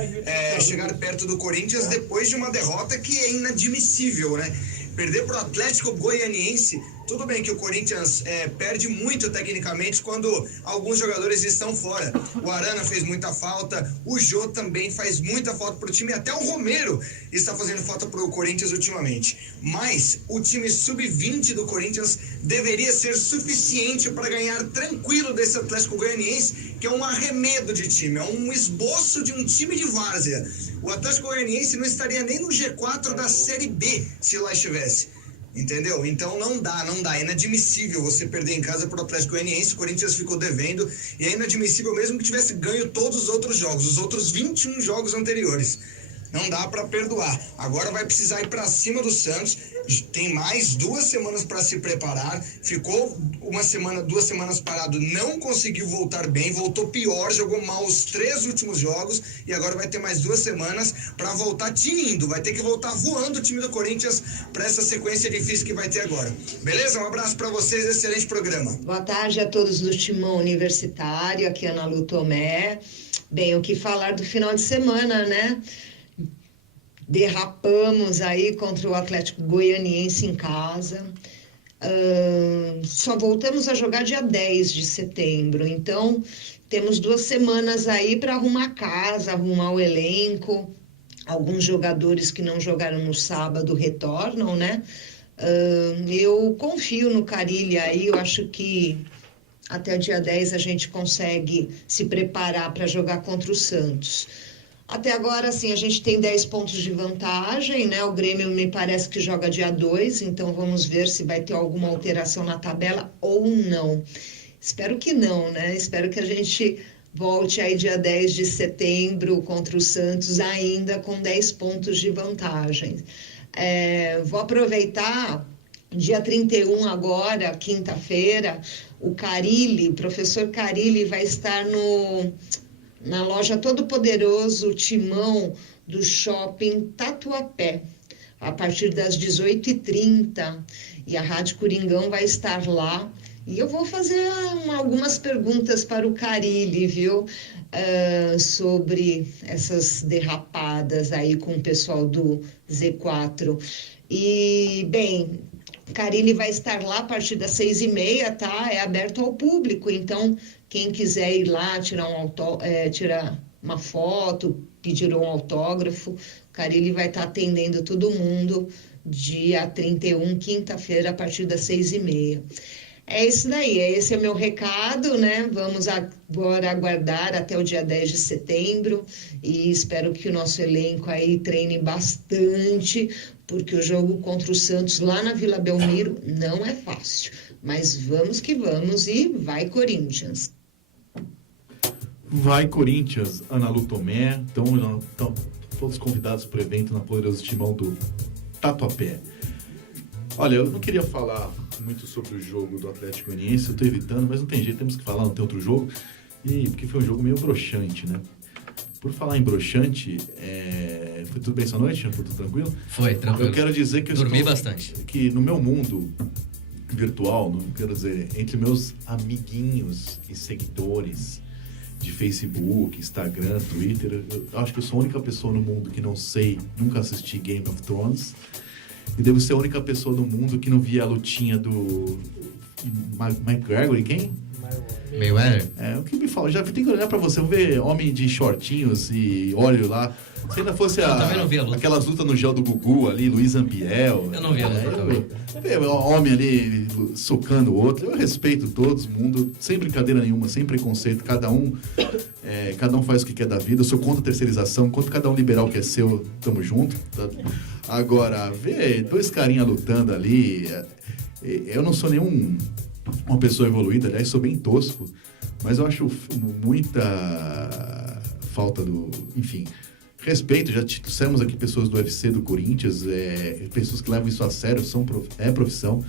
chegar perto do Corinthians depois de uma derrota que é inadmissível, né? Perder para o Atlético Goianiense, tudo bem que o Corinthians perde muito tecnicamente quando alguns jogadores estão fora. O Arana fez muita falta, o Jô também faz muita falta para o time, até o Romero está fazendo falta para o Corinthians ultimamente. Mas o time sub-20 do Corinthians deveria ser suficiente para ganhar tranquilo desse Atlético Goianiense, que é um arremedo de time, é um esboço de um time de várzea. O Atlético Goianiense não estaria nem no G4 da Série B se lá estivesse. Entendeu? Então não dá, é inadmissível você perder em casa pro Atlético Goianiense. O Corinthians ficou devendo e é inadmissível mesmo que tivesse ganho todos os outros jogos, os outros 21 jogos anteriores. Não dá para perdoar. Agora vai precisar ir para cima do Santos. Tem mais 2 semanas para se preparar. Ficou 2 semanas parado, não conseguiu voltar bem, voltou pior, jogou mal os 3 últimos jogos e agora vai ter mais 2 semanas para voltar tinindo. Vai ter que voltar voando o time do Corinthians para essa sequência difícil que vai ter agora. Beleza? Um abraço para vocês, excelente programa. Boa tarde a todos do Timão Universitário, aqui é Ana Lu Tomé. Bem, o que falar do final de semana, né? Derrapamos aí contra o Atlético Goianiense em casa. Só voltamos a jogar dia 10 de setembro. Então, temos 2 semanas aí para arrumar a casa, arrumar o elenco. Alguns jogadores que não jogaram no sábado retornam, né? Eu confio no Carille aí. Eu acho que até o dia 10 a gente consegue se preparar para jogar contra o Santos. Até agora, assim, a gente tem 10 pontos de vantagem, né? O Grêmio me parece que joga dia 2, então vamos ver se vai ter alguma alteração na tabela ou não. Espero que não, né? Espero que a gente volte aí dia 10 de setembro contra o Santos ainda com 10 pontos de vantagem. Vou aproveitar, dia 31 agora, quinta-feira, o professor Carille vai estar na loja Todo Poderoso Timão do Shopping Tatuapé, a partir das 18h30, e a Rádio Coringão vai estar lá, e eu vou fazer algumas perguntas para o Carille, viu, sobre essas derrapadas aí com o pessoal do Z4. E, bem, Carille vai estar lá a partir das 6h30, tá? É aberto ao público, então quem quiser ir lá tirar uma foto, pedir um autógrafo, o Carille vai estar atendendo todo mundo dia 31, quinta-feira, a partir das 6h30. É isso daí, esse é o meu recado, né? Vamos agora aguardar até o dia 10 de setembro e espero que o nosso elenco aí treine bastante, porque o jogo contra o Santos lá na Vila Belmiro não é fácil. Mas vamos que vamos e vai Corinthians. Vai Corinthians, Ana Lu Tomé. Então, todos convidados para o evento na Poderoso Timão do Tatuapé. Olha, eu não queria falar muito sobre o jogo do Atlético Goianiense, eu tô evitando, mas não tem jeito, temos que falar, não tem outro jogo. E porque foi um jogo meio broxante, né? Por falar em broxante, foi tudo bem essa noite? Foi tudo tranquilo? Foi, tranquilo. Eu quero dizer que dormi bastante. Que no meu mundo virtual, não quero dizer, entre meus amiguinhos e seguidores de Facebook, Instagram, Twitter, eu acho que eu sou a única pessoa no mundo que não sei, nunca assisti Game of Thrones, e devo ser a única pessoa no mundo que não via a lutinha do McGregor e quem? Mayweather? O que me fala? Já tem que olhar pra você, vamos ver homem de shortinhos e óleo lá. Se ainda fosse também não vi a luta. Aquelas lutas no gel do Gugu ali, Luiz Ambiel. Eu não vi a luta também. Homem ali socando o outro. Eu respeito todos, mundo, sem brincadeira nenhuma, sem preconceito. Cada um faz o que quer da vida. Eu sou contra a terceirização. Enquanto cada um liberar o que é seu, tamo junto. Tá? Agora, ver dois carinha lutando ali. Eu não sou uma pessoa evoluída, aliás, sou bem tosco, mas eu acho muita falta enfim, respeito. Já dissemos aqui pessoas do UFC, do Corinthians, pessoas que levam isso a sério, é profissão,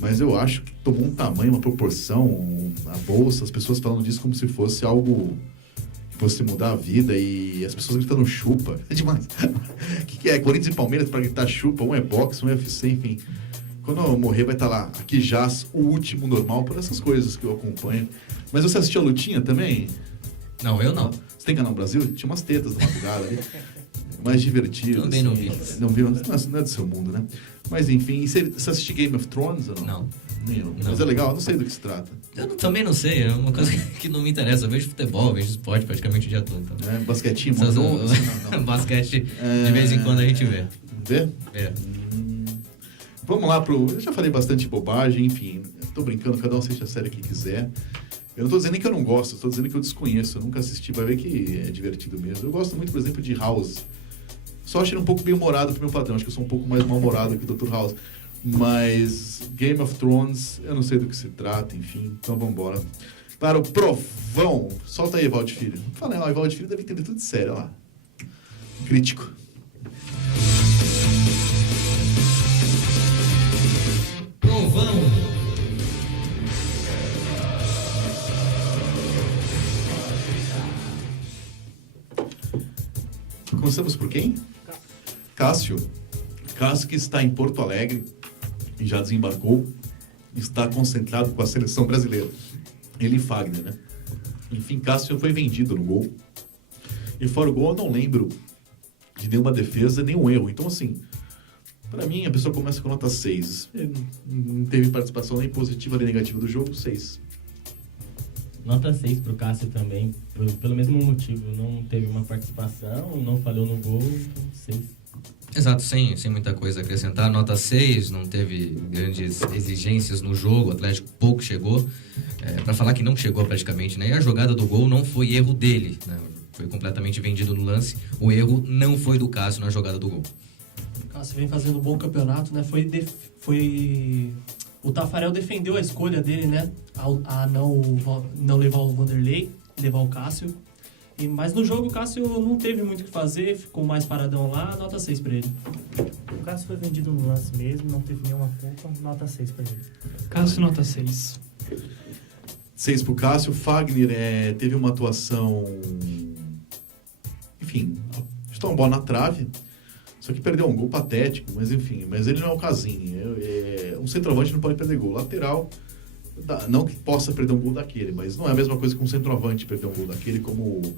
mas eu acho que tomou um tamanho, uma proporção, a bolsa, as pessoas falando disso como se fosse algo que fosse mudar a vida, e as pessoas gritando chupa, é demais. O que é? Corinthians e Palmeiras para gritar chupa, um é boxe, um é UFC, enfim. Quando eu morrer vai estar lá, aqui jaz o último normal, por essas coisas que eu acompanho. Mas você assistiu a lutinha também? Não, eu não. Você tem Canal Brasil? Tinha umas tetas da madrugada ali. Mais divertido. Também não vi. Não viu? Não é do seu mundo, né? Mas enfim, você assistiu Game of Thrones ou não? Não. Nenhum. Mas é legal, eu não sei do que se trata. Também não sei, é uma coisa que não me interessa. Eu vejo futebol, eu vejo esporte praticamente o dia todo. Então. Basquetinho, não. Basquete, de vez em quando a gente vê. Vê? É. Vamos lá eu já falei bastante bobagem, enfim, tô brincando, cada um assiste a série que quiser. Eu não tô dizendo nem que eu não gosto, eu tô dizendo que eu desconheço, eu nunca assisti, vai ver que é divertido mesmo. Eu gosto muito, por exemplo, de House. Só achei ele um pouco bem-humorado pro meu padrão, acho que eu sou um pouco mais mal-humorado que o Dr. House. Mas Game of Thrones, eu não sei do que se trata, enfim, então vamos embora. Para o provão, solta aí, Evaldo Filho. Fala aí, o Evaldo Filho deve entender tudo de sério, olha lá. Crítico. Provão. Começamos por quem? Cássio. Cássio, que está em Porto Alegre e já desembarcou, está concentrado com a seleção brasileira. Ele e Fagner, né? Enfim, Cássio foi vendido no gol. E fora o gol, eu não lembro de nenhuma defesa, nenhum erro. Então, assim, para mim, a pessoa começa com nota 6. Não teve participação nem positiva nem negativa do jogo, 6. Nota 6 pro Cássio também, pelo mesmo motivo. Não teve uma participação, não falhou no gol, então 6. Exato, sem muita coisa a acrescentar. Nota 6, não teve grandes exigências no jogo, o Atlético pouco chegou. Para falar que não chegou praticamente, né? E a jogada do gol não foi erro dele, né? Foi completamente vendido no lance. O erro não foi do Cássio na jogada do gol. O Cássio vem fazendo um bom campeonato, né? O Tafarel defendeu a escolha dele, né? A não levar o Vanderlei, levar o Cássio. Mas no jogo o Cássio não teve muito o que fazer, ficou mais paradão lá, nota 6 pra ele. O Cássio foi vendido no lance mesmo, não teve nenhuma culpa, nota 6 pra ele. Cássio, nota 6. 6 pro Cássio. Fagner teve uma atuação... Enfim, chutou uma bola na trave, só que perdeu um gol patético, mas enfim, mas ele não é o Casim. Um centroavante não pode perder gol. Lateral, não que possa perder um gol daquele, mas não é a mesma coisa que um centroavante perder um gol daquele, como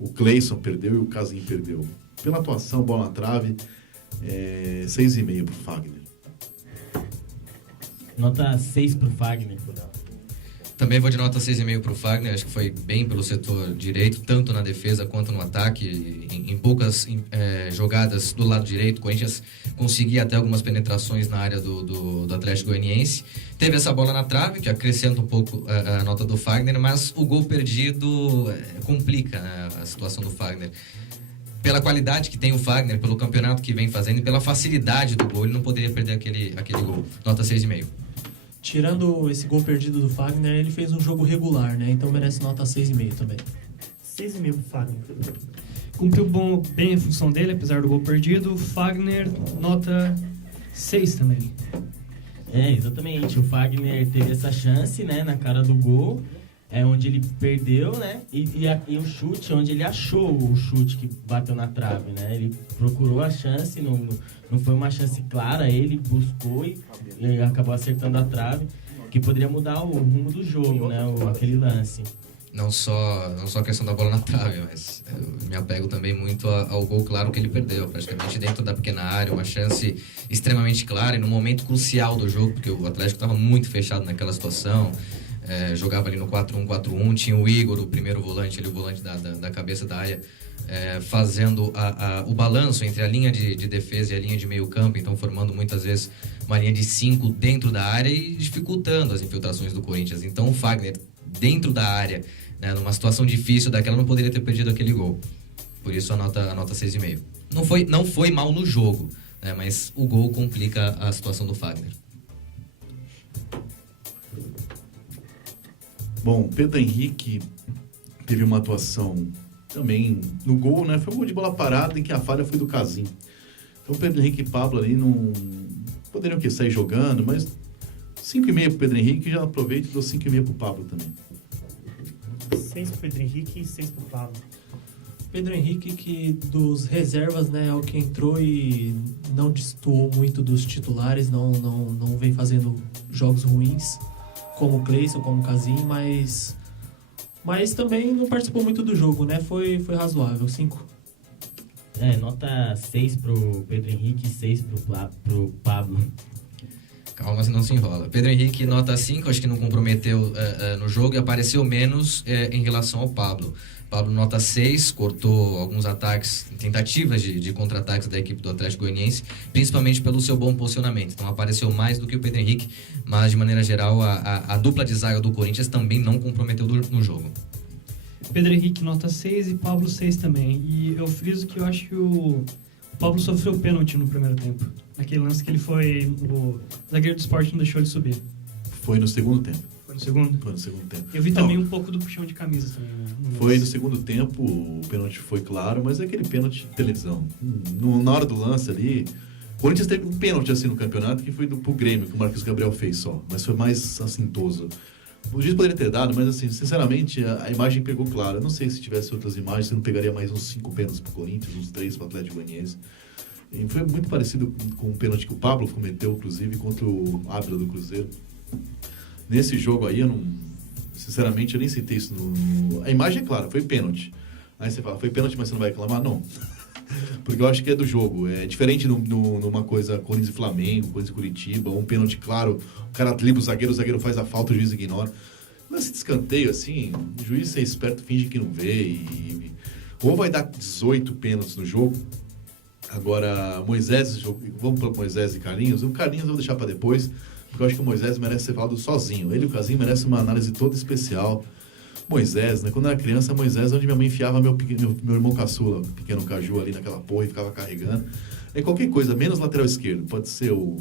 o Cleison perdeu e o Casim perdeu. Pela atuação, bola na trave, 6,5 pro Fagner. Nota 6 pro Fagner. Também vou de nota 6,5 pro Fagner, acho que foi bem pelo setor direito, tanto na defesa quanto no ataque. Em poucas jogadas do lado direito, o Corinthians conseguia até algumas penetrações na área do Atlético Goianiense. Teve essa bola na trave, que acrescenta um pouco a nota do Fagner, mas o gol perdido complica, né, a situação do Fagner. Pela qualidade que tem o Fagner, pelo campeonato que vem fazendo e pela facilidade do gol, ele não poderia perder aquele gol. Nota 6,5. Tirando esse gol perdido do Fagner, ele fez um jogo regular, né? Então merece nota 6,5 também. 6,5 pro Fagner. Cumpriu bem a função dele, apesar do gol perdido. Fagner, nota 6 também. Exatamente. O Fagner teve essa chance, né, na cara do gol, onde ele perdeu, né, e o chute, onde ele achou o chute que bateu na trave, né, ele procurou a chance, não foi uma chance clara, ele buscou e acabou acertando a trave, que poderia mudar o rumo do jogo, né, aquele lance. Não só a questão da bola na trave, mas eu me apego também muito ao gol claro que ele perdeu, praticamente dentro da pequena área, uma chance extremamente clara e no momento crucial do jogo, porque o Atlético estava muito fechado naquela situação, jogava ali no 4-1-4-1, tinha o Igor, o primeiro volante, ali, o volante da cabeça da área, fazendo o balanço entre a linha de defesa e a linha de meio campo, então formando muitas vezes uma linha de 5 dentro da área e dificultando as infiltrações do Corinthians. Então o Fagner, dentro da área, né, numa situação difícil daquela, não poderia ter perdido aquele gol. Por isso a nota 6,5. Não foi mal no jogo, né, mas o gol complica a situação do Fagner. Bom, Pedro Henrique teve uma atuação também no gol, né? Foi um gol de bola parada em que a falha foi do Casim. Então Pedro Henrique e Pablo ali não poderiam sair jogando, mas 5,5 pro Pedro Henrique, já aproveito e dou 5,5 pro Pablo também. 6 pro Pedro Henrique e 6 pro Pablo. Pedro Henrique, que dos reservas, né, é o que entrou e não destoou muito dos titulares, não vem fazendo jogos ruins, como o Cleison, como o Casim, mas também não participou muito do jogo, né, foi razoável, 5. Nota 6 pro Pedro Henrique e 6 pro Pablo. Calma, se não se enrola. Pedro Henrique, nota 5, acho que não comprometeu no jogo e apareceu menos em relação ao Pablo. Pablo, nota 6, cortou alguns ataques, tentativas de contra-ataques da equipe do Atlético Goianiense, principalmente pelo seu bom posicionamento. Então apareceu mais do que o Pedro Henrique, mas de maneira geral a dupla de zaga do Corinthians também não comprometeu no jogo. Pedro Henrique, nota 6 e Pablo 6 também. E eu friso que eu acho que o Pablo sofreu pênalti no primeiro tempo. Naquele lance que o zagueiro do Sport não deixou ele subir. Foi no segundo tempo. Foi no segundo? Foi no segundo tempo. Eu vi também um pouco do puxão de camisa também. Foi no segundo tempo, o pênalti foi claro, mas é aquele pênalti de televisão. Na hora do lance ali, o Corinthians teve um pênalti assim no campeonato que foi pro Grêmio, que o Marcos Gabriel fez só. Mas foi mais assintoso. O juiz poderia ter dado, mas assim, sinceramente, a imagem pegou claro. Eu não sei se tivesse outras imagens, se não pegaria mais uns 5 pênaltis pro Corinthians, uns 3 pro Atlético Goianiense. E foi muito parecido com o pênalti que o Pablo cometeu, inclusive, contra o Ávila do Cruzeiro. Nesse jogo aí, sinceramente, eu nem citei isso a imagem é clara, foi pênalti. Aí você fala, foi pênalti, mas você não vai reclamar? Não. Porque eu acho que é do jogo. É diferente numa coisa Corinthians e Flamengo, Corinthians e Curitiba, um pênalti claro, o cara dribla o zagueiro faz a falta, o juiz ignora. Mas esse descanteio, assim, o juiz é esperto, finge que não vê. Ou vai dar 18 pênaltis no jogo. Agora, Moisés, vamos para Moisés e Carlinhos. O Carlinhos eu vou deixar para depois, porque eu acho que o Moisés merece ser falado sozinho. Ele e o Casim merecem uma análise toda especial. Moisés, né? Quando eu era criança, Moisés, onde minha mãe enfiava meu irmão caçula, pequeno Caju ali naquela porra e ficava carregando. É qualquer coisa, menos lateral esquerdo. Pode ser o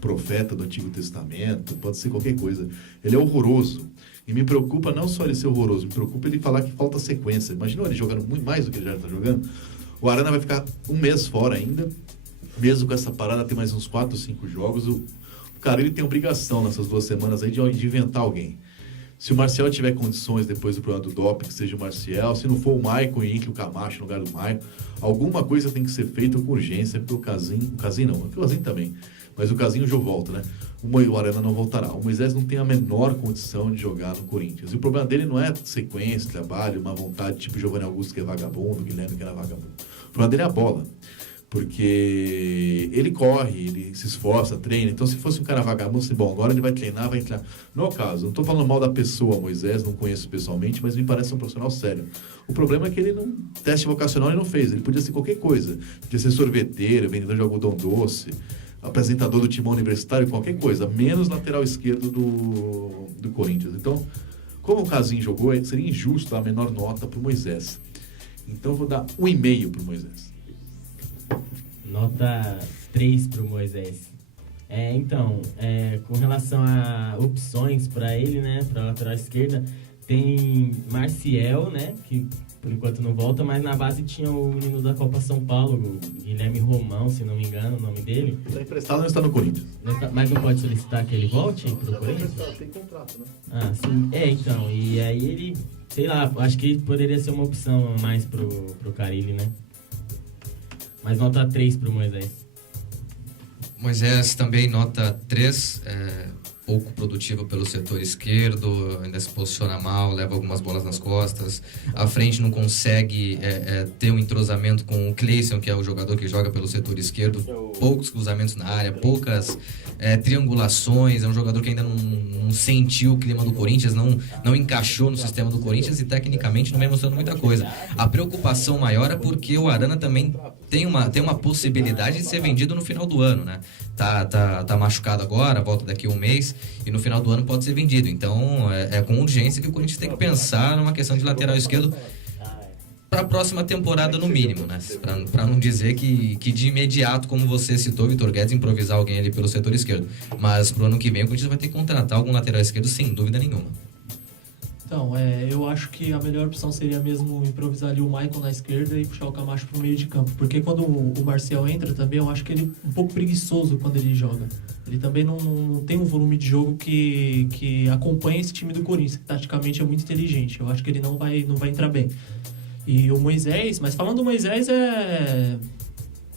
profeta do Antigo Testamento, pode ser qualquer coisa. Ele é horroroso. E me preocupa não só ele ser horroroso, me preocupa ele falar que falta sequência. Imagina ele jogando muito mais do que ele já está jogando. O Arana vai ficar um mês fora ainda. Mesmo com essa parada, tem mais uns 4 ou 5 jogos. O cara, ele tem obrigação nessas 2 semanas aí de inventar alguém. Se o Marcial tiver condições depois do problema do doping, que seja o Marcial. Se não for o Maicon e Henrique, o Camacho no lugar do Maicon. Alguma coisa tem que ser feita com urgência, porque o Casim não, o Casim também. Mas o Casim já volta, né? O Arana não voltará. O Moisés não tem a menor condição de jogar no Corinthians. E o problema dele não é sequência, trabalho, uma vontade tipo Giovanni Augusto, que é vagabundo, Guilherme, que era vagabundo. O problema dele é a bola. Porque ele corre, ele se esforça, treina. Então, se fosse um cara vagabundo, assim, bom, agora ele vai treinar, vai entrar. Não é o caso. Não estou falando mal da pessoa, Moisés, não conheço pessoalmente, mas me parece um profissional sério. O problema é que ele não... Teste vocacional ele não fez. Ele podia ser qualquer coisa. Podia ser sorveteiro, vendedor de algodão doce, apresentador do Timão Universitário, qualquer coisa. Menos lateral esquerdo do Corinthians. Então, como o Casim jogou, seria injusto dar a menor nota para o Moisés. Então, eu vou dar 1,5 para o Moisés. Nota 3 pro Moisés. Com relação a opções para ele, né, para lateral esquerda, Tem Marcial, né? Que por enquanto não volta, mas na base tinha o menino da Copa São Paulo, o Guilherme Romão, se não me engano, o nome dele. Está emprestado, não está no Corinthians. Mas não pode solicitar que ele volte pro Corinthians? Tem contrato, né? Ah, sim. Então, e aí ele, sei lá, acho que poderia ser uma opção a mais pro Carille, né? Mas nota 3 pro Moisés. Moisés também nota 3, pouco produtivo pelo setor esquerdo, ainda se posiciona mal, leva algumas bolas nas costas. À frente não consegue ter um entrosamento com o Cleison, que é o jogador que joga pelo setor esquerdo. Poucos cruzamentos na área, poucas triangulações. É um jogador que ainda não sentiu o clima do Corinthians, não encaixou no sistema do Corinthians e tecnicamente não vem mostrando muita coisa. A preocupação maior é porque o Arana também tem uma possibilidade de ser vendido no final do ano, né? Tá machucado agora, volta daqui a um mês e no final do ano pode ser vendido. Então é com urgência que o Corinthians tem que pensar numa questão de lateral esquerdo para a próxima temporada no mínimo, né? Para não dizer que de imediato, como você citou, Vitor Guedes, improvisar alguém ali pelo setor esquerdo. Mas pro ano que vem o Corinthians vai ter que contratar algum lateral esquerdo sem dúvida nenhuma. Então, eu acho que a melhor opção seria mesmo improvisar ali o Maicon na esquerda e puxar o Camacho pro meio de campo. Porque quando o Marcial entra também, eu acho que ele é um pouco preguiçoso quando ele joga. Ele também não tem um volume de jogo que acompanha esse time do Corinthians, que taticamente é muito inteligente. Eu acho que ele não vai entrar bem. E o Moisés, mas falando do Moisés é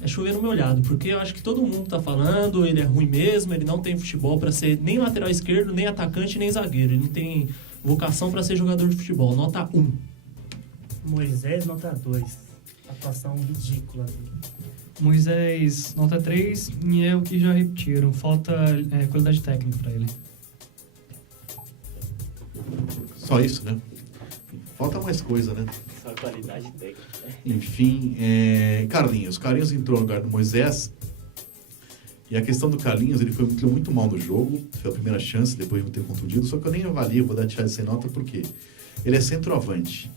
chover no meu olhado, porque eu acho que todo mundo tá falando, ele é ruim mesmo, ele não tem futebol para ser nem lateral esquerdo, nem atacante, nem zagueiro. Ele não tem vocação para ser jogador de futebol. Nota 1. Moisés, nota 2. Atuação ridícula. Moisés, nota 3, e é o que já repetiram. Falta qualidade técnica para ele. Só isso, né? Falta mais coisa, né? Só qualidade técnica. Enfim, Carlinhos entrou no lugar do Moisés. E a questão do Carlinhos, ele foi muito mal no jogo. Foi a primeira chance, depois de ter contundido. Só que eu nem avalio, vou deixar ele sem nota, porque ele é centroavante.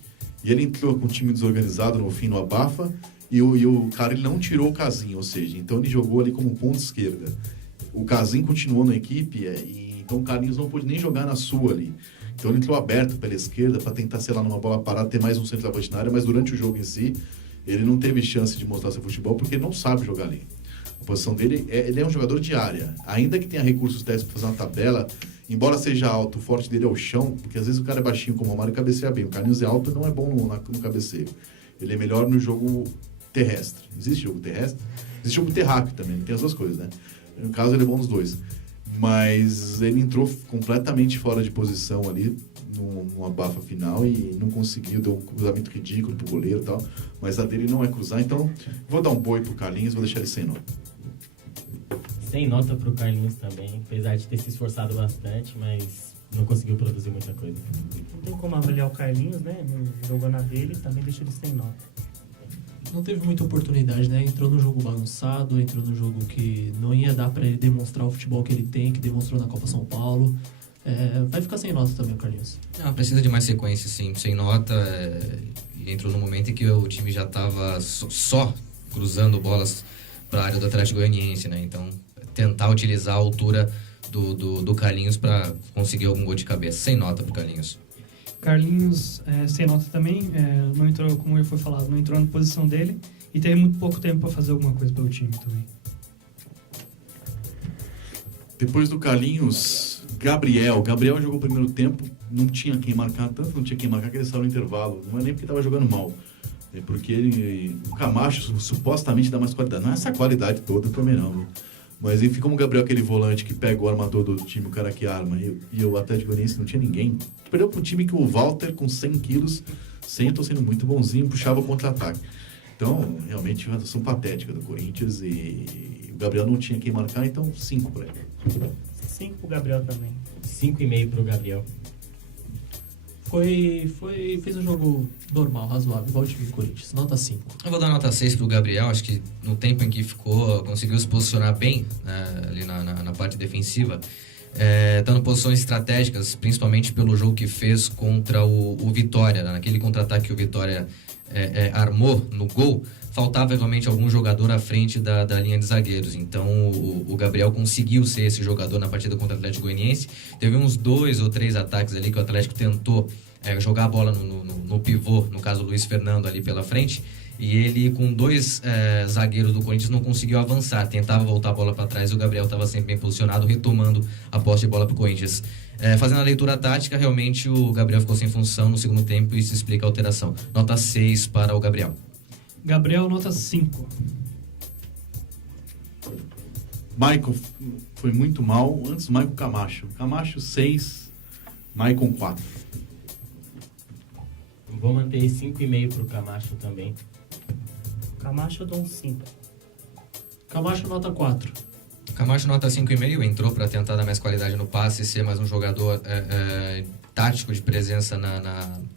E ele entrou com um time desorganizado no fim, no abafa. E o cara, ele não tirou o Casim, ou seja, então ele jogou ali como ponta esquerda. O Casim continuou na equipe, então o Carlinhos não pôde nem jogar na sua ali. Então ele entrou aberto pela esquerda para tentar, sei lá, numa bola parada, ter mais um centroavante na área, mas durante o jogo em si, ele não teve chance de mostrar seu futebol, porque ele não sabe jogar ali. A posição dele, ele é um jogador de área. Ainda que tenha recursos técnicos para fazer uma tabela, embora seja alto, o forte dele é o chão, porque às vezes o cara é baixinho como o Romário e cabeceia bem. O Carlinhos é alto e não é bom no cabeceio. Ele é melhor no jogo terrestre. Existe jogo terrestre? Existe jogo terráqueo também, tem as duas coisas, né? No caso, ele é bom nos dois. Mas ele entrou completamente fora de posição ali, numa abafa final, e não conseguiu, deu um cruzamento ridículo pro goleiro e tal. Mas a dele não é cruzar, então vou dar um boi pro Carlinhos, vou deixar ele sem nota. Sem nota pro Carlinhos também, apesar de ter se esforçado bastante, mas não conseguiu produzir muita coisa. Não tem como avaliar o Carlinhos, né? Jogando a dele, também deixa ele sem nota. Não teve muita oportunidade, né? Entrou no jogo bagunçado, entrou no jogo que não ia dar pra ele demonstrar o futebol que ele tem, que demonstrou na Copa São Paulo. Vai ficar sem nota também o Carlinhos. Precisa de mais sequência, sim. Sem nota, entrou no momento em que o time já estava só cruzando bolas para a área do Atlético Goianiense, né? Então, tentar utilizar a altura do Carlinhos para conseguir algum gol de cabeça. Sem nota pro Carlinhos. Carlinhos, sem nota também, não entrou, como já foi falado, não entrou na posição dele e teve muito pouco tempo para fazer alguma coisa pelo time também. Depois do Carlinhos, Gabriel jogou o primeiro tempo, não tinha quem marcar, tanto não tinha quem marcar que ele saiu no intervalo. Não é nem porque estava jogando mal, é porque o Camacho supostamente dá mais qualidade. Não é essa qualidade toda também não, né? Mas enfim, como o Gabriel, aquele volante que pega o armador do time, o cara que arma, e o Atlético Goianiense não tinha ninguém. Perdeu para um time que o Walter, com 100 quilos, tô sendo muito bonzinho, puxava o contra-ataque. Então, realmente, uma atuação patética do Corinthians, e o Gabriel não tinha quem marcar, então 5 para ele. 5 pro Gabriel também. 5,5 pro Gabriel. Fez um jogo normal, razoável, igual o time do Corinthians. Nota 5. Eu vou dar nota 6 pro Gabriel. Acho que no tempo em que ficou, conseguiu se posicionar bem, ali na parte defensiva, dando posições estratégicas, principalmente pelo jogo que fez contra o Vitória, naquele contra-ataque que o Vitória armou no gol. Faltava realmente algum jogador à frente da linha de zagueiros. Então o Gabriel conseguiu ser esse jogador na partida contra o Atlético Goianiense. Teve uns 2 ou 3 ataques ali que o Atlético tentou jogar a bola no pivô, no caso o Luiz Fernando ali pela frente, e ele com 2 zagueiros do Corinthians não conseguiu avançar, tentava voltar a bola para trás e o Gabriel estava sempre bem posicionado, retomando a posse de bola para o Corinthians. Fazendo a leitura tática, realmente o Gabriel ficou sem função no segundo tempo e isso explica a alteração. Nota 6 para o Gabriel. Gabriel, nota 5. Maicon foi muito mal. Antes, Maicon Camacho. Camacho, 6. Maicon, 4. Vou manter 5,5 pro Camacho também. Camacho eu dou um 5. Camacho, nota 4. Camacho, nota 5,5. Entrou para tentar dar mais qualidade no passe e ser mais um jogador tático de presença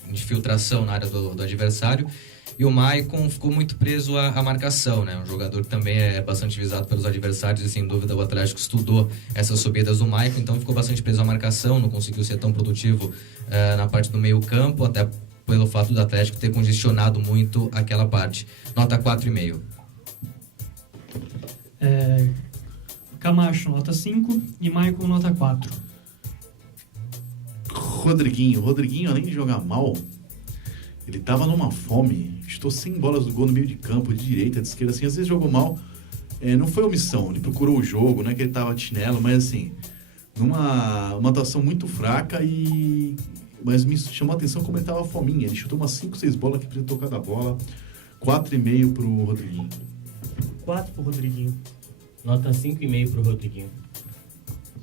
de filtração na área do adversário. E o Maicon ficou muito preso à marcação, né? Um jogador que também é bastante visado pelos adversários e, sem dúvida, o Atlético estudou essas subidas do Maicon, então ficou bastante preso à marcação, não conseguiu ser tão produtivo na parte do meio campo, até pelo fato do Atlético ter congestionado muito aquela parte. Nota 4,5. Camacho, nota 5 e Maicon, nota 4. Rodriguinho, além de jogar mal, ele tava numa fome, estou 100 bolas do gol no meio de campo, de direita, de esquerda, assim, às vezes jogou mal, não foi omissão, ele procurou o jogo, não é que ele tava de chinelo, mas assim, uma atuação muito fraca mas me chamou a atenção como ele tava fominha, ele chutou umas 5, 6 bolas que precisou cada bola, 4,5 pro Rodriguinho. 4 pro Rodriguinho. Nota 5,5 pro Rodriguinho.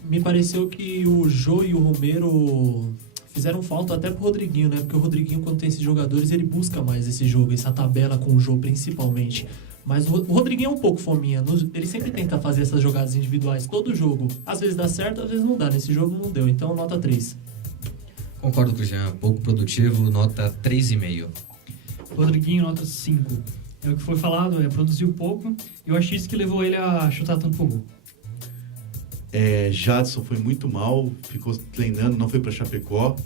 Me pareceu que o Jô e o Romero fizeram falta até pro Rodriguinho, né? Porque o Rodriguinho, quando tem esses jogadores, ele busca mais esse jogo, essa tabela com o Jô principalmente. Mas o Rodriguinho é um pouco fominha. Ele sempre tenta fazer essas jogadas individuais todo jogo. Às vezes dá certo, às vezes não dá. Nesse jogo não deu. Então, nota 3. Concordo com o Jean. Pouco produtivo, nota 3,5. Rodriguinho, nota 5. É o que foi falado, produziu pouco. E eu achei isso que levou ele a chutar tanto pro gol. Jadson foi muito mal, ficou treinando, não foi para Chapecó,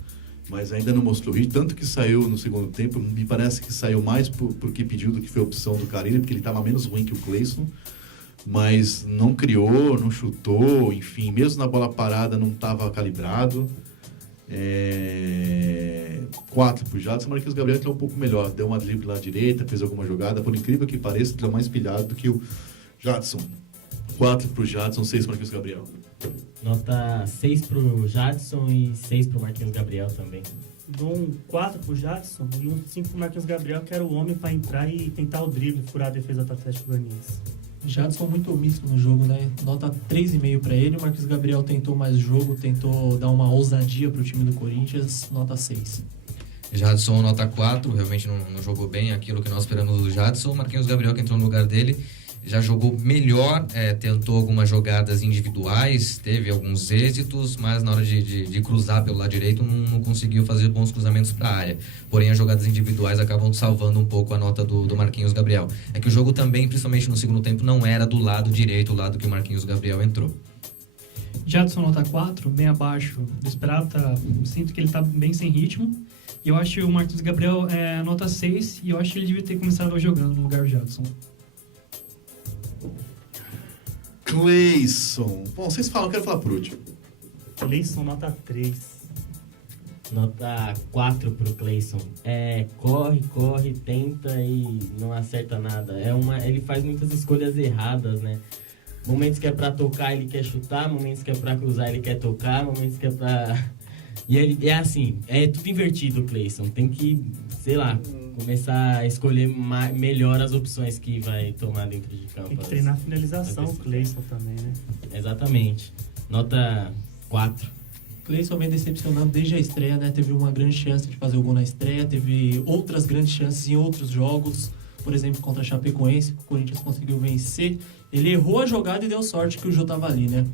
mas ainda não mostrou ritmo, tanto que saiu no segundo tempo, me parece que saiu mais porque pediu do que foi a opção do Carille, porque ele estava menos ruim que o Cleison, mas não criou, não chutou, enfim, mesmo na bola parada não estava calibrado. 4 pro Jadson. Marquinhos Gabriel entrou um pouco melhor, deu uma drible lá à direita, fez alguma jogada, por incrível que pareça, entrou mais pilhado do que o Jadson. 4 pro Jadson, 6 pro Marquinhos Gabriel. Nota 6 pro Jadson e 6 pro Marquinhos Gabriel também. Dou um 4 pro Jadson e um 5 pro Marquinhos Gabriel, que era o homem para entrar e tentar o drible, furar a defesa do Atlético Goianiense. Jadson muito omisso no jogo, né? Nota 3,5 para ele. O Marquinhos Gabriel tentou mais jogo, tentou dar uma ousadia pro time do Corinthians. Nota 6. Jadson, nota 4. Realmente não jogou bem aquilo que nós esperamos do Jadson. Marquinhos Gabriel, que entrou no lugar dele, já jogou melhor, tentou algumas jogadas individuais, teve alguns êxitos, mas na hora de cruzar pelo lado direito não conseguiu fazer bons cruzamentos para a área. Porém, as jogadas individuais acabam salvando um pouco a nota do Marquinhos Gabriel. É que o jogo também, principalmente no segundo tempo, não era do lado direito, o lado que o Marquinhos Gabriel entrou. Jadson, nota 4, bem abaixo do esperado, sinto que ele está bem sem ritmo. E eu acho que o Marquinhos Gabriel nota 6, e eu acho que ele devia ter começado jogando no lugar do Jadson. Cleison. Bom, vocês falam, eu quero falar por último. Cleison, nota 3. Nota 4 pro Cleison. Corre, tenta e não acerta nada. Ele faz muitas escolhas erradas, né? Momentos que é pra tocar, ele quer chutar. Momentos que é pra cruzar, ele quer tocar. Momentos que é pra... E ele é tudo invertido, o Cleison. Tem que, sei lá, começar a escolher melhor as opções que vai tomar dentro de campo. Tem que treinar a finalização, o Cleison também, né? Exatamente. Nota 4. Cleison vem decepcionando desde a estreia, né? Teve uma grande chance de fazer o gol na estreia, teve outras grandes chances em outros jogos, por exemplo, contra a Chapecoense, que o Corinthians conseguiu vencer. Ele errou a jogada e deu sorte que o Jô tava ali, né?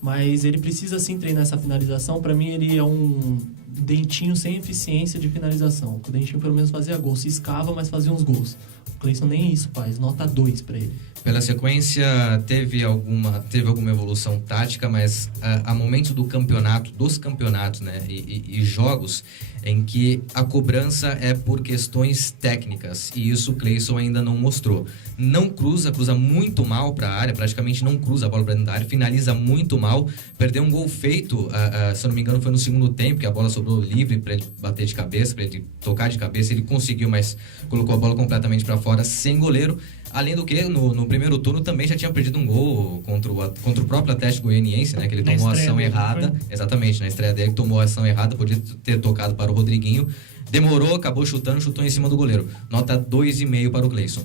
Mas ele precisa sim treinar essa finalização. Para mim, ele é um Dentinho sem eficiência de finalização. O Dentinho pelo menos fazia gol, se escava, mas fazia uns gols. O Cleison nem isso faz, nota 2 para ele. Pela sequência, teve alguma evolução tática, mas há momentos dos campeonatos, né, e jogos em que a cobrança é por questões técnicas, e isso o Cleison ainda não mostrou. Não cruza muito mal para a área, praticamente não cruza a bola para dentro da área, finaliza muito mal, perdeu um gol feito, se eu não me engano foi no segundo tempo, que a bola sobrou livre para ele bater de cabeça, para ele tocar de cabeça, ele conseguiu, mas colocou a bola completamente para fora, sem goleiro. Além do que, no primeiro turno também já tinha perdido um gol contra o próprio Atlético Goianiense, né? Que ele tomou ação errada. Exatamente, na estreia dele tomou a ação errada, podia ter tocado para o Rodriguinho. Demorou, acabou chutou em cima do goleiro. Nota 2,5 para o Cleison.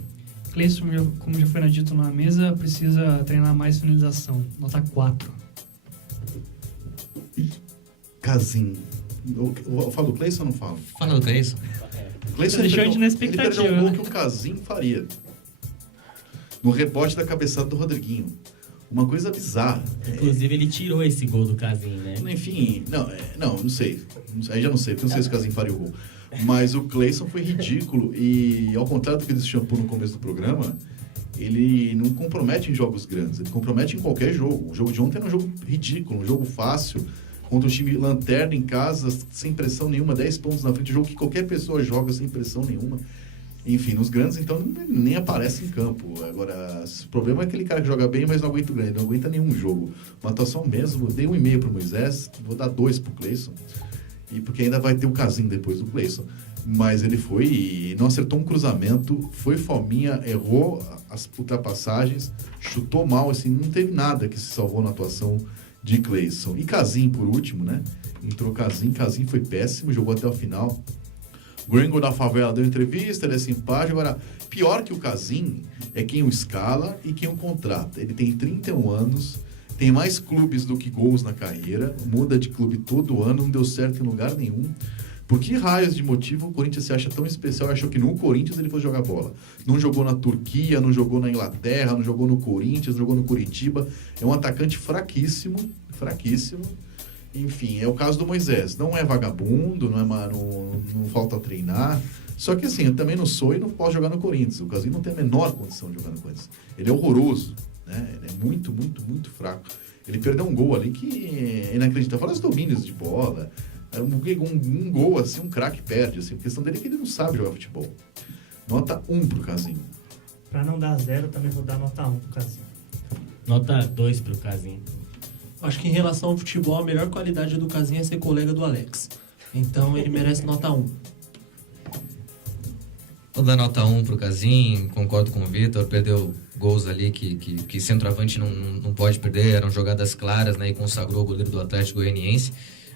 Cleison, como já foi dito na mesa, precisa treinar mais finalização. Nota 4. Casim. Eu falo do Cleison ou não falo? Fala do Cleison. Cleison Deixou a gente na ele expectativa, perdeu um gol né? que o Casim faria. No rebote da cabeçada do Rodriguinho. Uma coisa bizarra. Inclusive, ele tirou esse gol do Casim, né? Enfim, não sei. Aí já não sei, porque eu não sei se o Casim faria o gol. Mas o Cleison foi ridículo e, ao contrário do que disse o Shampoo no começo do programa, ele não compromete em jogos grandes, ele compromete em qualquer jogo. O jogo de ontem era um jogo ridículo, um jogo fácil, contra o time lanterna em casa, sem pressão nenhuma, 10 pontos na frente, um jogo que qualquer pessoa joga sem pressão nenhuma. Enfim, nos grandes, então, nem aparece em campo. Agora, o problema é aquele cara que joga bem, mas não aguenta o grande, não aguenta nenhum jogo. Uma atuação mesmo, dei 1,5 pro Moisés, vou dar 2 pro Cleison, e porque ainda vai ter o Casim depois do Cleison. Mas ele foi e não acertou um cruzamento, foi fominha, errou as ultrapassagens, chutou mal, assim, não teve nada que se salvou na atuação de Cleison. E Casim, por último, né? Entrou Casim foi péssimo, jogou até o final. Gringo da favela deu entrevista, ele é simpático. Agora, pior que o Casim é quem o escala e quem o contrata. Ele tem 31 anos, tem mais clubes do que gols na carreira, muda de clube todo ano, não deu certo em lugar nenhum. Por que raios de motivo o Corinthians se acha tão especial e achou que no Corinthians ele fosse jogar bola? Não jogou na Turquia, não jogou na Inglaterra, não jogou no Corinthians, não jogou no Curitiba. É um atacante fraquíssimo. Enfim, é o caso do Moisés. Não é vagabundo, não falta treinar. Só que assim, eu também não sou e não posso jogar no Corinthians. O Casim não tem a menor condição de jogar no Corinthians. Ele é horroroso, né? Ele é muito, muito, muito fraco. Ele perdeu um gol ali que é inacreditável. Fora os domínios de bola. Um gol assim, um craque perde. Assim. A questão dele é que ele não sabe jogar futebol. Nota 1 pro Casim. Pra não dar 0, também vou dar nota 1 pro Casim. Nota 2 pro Casim. Acho que em relação ao futebol, a melhor qualidade do Casim é ser colega do Alex. Então ele merece nota 1. Vou dar nota 1 pro Casim, concordo com o Vitor, perdeu gols ali que centroavante não pode perder, eram jogadas claras, né, e consagrou o goleiro do Atlético Goianiense,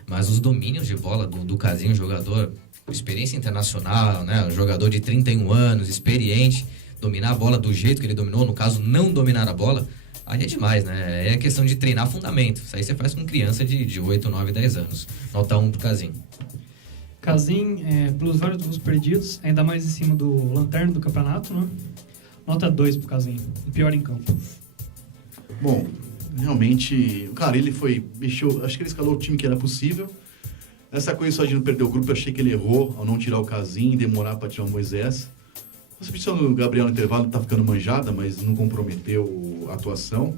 mas os domínios de bola do Casim, jogador com experiência internacional, né, um jogador de 31 anos, experiente, dominar a bola do jeito que ele dominou, no caso não dominar a bola, aí é demais, né? É questão de treinar fundamento. Isso aí você faz com criança de 8, 9, 10 anos. Nota 1 pro Casim. Casim, pelos vários gols perdidos, ainda mais em cima do lanterna do campeonato, né? Nota 2 pro Casim. O pior em campo. Bom, realmente, cara, ele acho que ele escalou o time que era possível. Essa coisa só de não perder o grupo, eu achei que ele errou ao não tirar o Casim e demorar para tirar o Moisés. A substituição do Gabriel no intervalo tá ficando manjada, mas não comprometeu a atuação.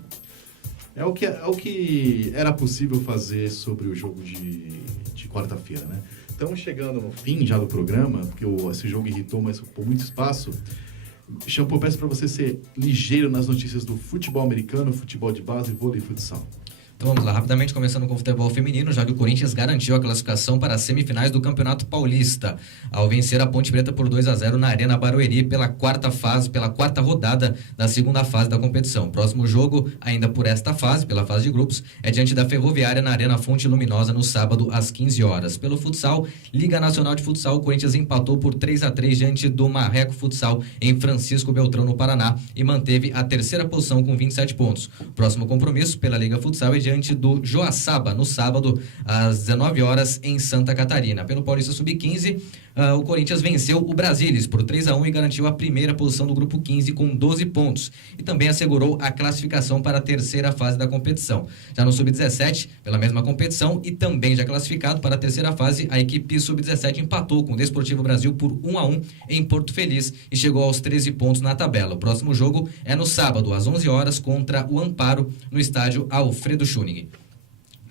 É o que era possível fazer sobre o jogo de quarta-feira, né? Estamos chegando no fim já do programa, porque esse jogo irritou, mas ocupou muito espaço. Shampoo, peço para você ser ligeiro nas notícias do futebol americano, futebol de base, vôlei e futsal. Então vamos lá, rapidamente começando com o futebol feminino, já que o Corinthians garantiu a classificação para as semifinais do Campeonato Paulista, ao vencer a Ponte Preta por 2-0 na Arena Barueri pela quarta rodada da segunda fase da competição. Próximo jogo, ainda por esta fase, pela fase de grupos, é diante da Ferroviária na Arena Fonte Luminosa no sábado às 15 horas. Pelo futsal, Liga Nacional de Futsal, o Corinthians empatou por 3-3 diante do Marreco Futsal em Francisco Beltrão, no Paraná, e manteve a terceira posição com 27 pontos. Próximo compromisso pela Liga Futsal é diante do Joaçaba, no sábado, às 19 horas, em Santa Catarina. Pelo Paulista Sub-15, o Corinthians venceu o Brasilis por 3-1 e garantiu a primeira posição do grupo 15 com 12 pontos. E também assegurou a classificação para a terceira fase da competição. Já no Sub-17, pela mesma competição e também já classificado para a terceira fase, a equipe Sub-17 empatou com o Desportivo Brasil por 1-1 em Porto Feliz e chegou aos 13 pontos na tabela. O próximo jogo é no sábado, às 11 horas, contra o Amparo, no estádio Alfredo Schunig.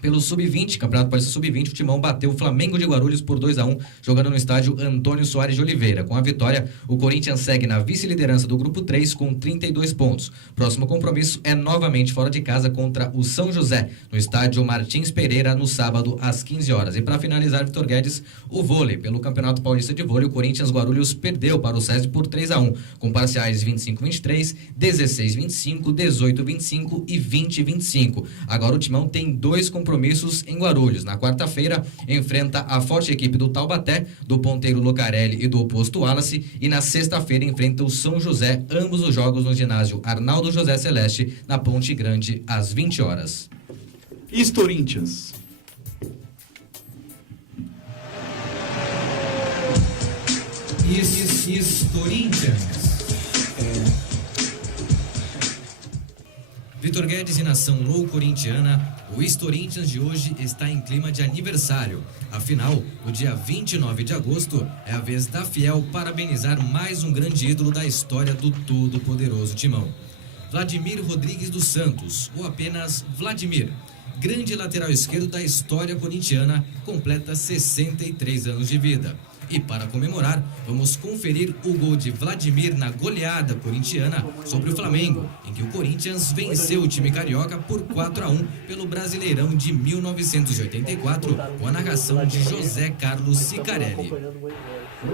Pelo Sub-20, Campeonato Paulista Sub-20, o Timão bateu o Flamengo de Guarulhos por 2-1, jogando no estádio Antônio Soares de Oliveira. Com a vitória, o Corinthians segue na vice-liderança do Grupo 3 com 32 pontos. Próximo compromisso é novamente fora de casa contra o São José, no estádio Martins Pereira, no sábado, às 15 horas. E para finalizar, Vitor Guedes, o vôlei. Pelo Campeonato Paulista de Vôlei, o Corinthians Guarulhos perdeu para o SESI por 3-1, com parciais 25-23, 16-25, 18-25 e 20-25. Agora o Timão tem 2 compromissos em Guarulhos. Na quarta-feira, enfrenta a forte equipe do Taubaté, do ponteiro Locarelli e do oposto Wallace, e na sexta-feira enfrenta o São José, ambos os jogos no ginásio Arnaldo José Celeste, na Ponte Grande, às 20 horas. Corinthians. Corinthians. Vitor Guedes e nação louco-corintiana, o Corinthians de hoje está em clima de aniversário. Afinal, no dia 29 de agosto, é a vez da Fiel parabenizar mais um grande ídolo da história do todo-poderoso Timão. Vladimir Rodrigues dos Santos, ou apenas Vladimir, grande lateral esquerdo da história corintiana, completa 63 anos de vida. E para comemorar, vamos conferir o gol de Vladimir na goleada corintiana sobre o Flamengo, em que o Corinthians venceu o time carioca por 4-1 pelo Brasileirão de 1984, com a narração de José Carlos Sicarelli.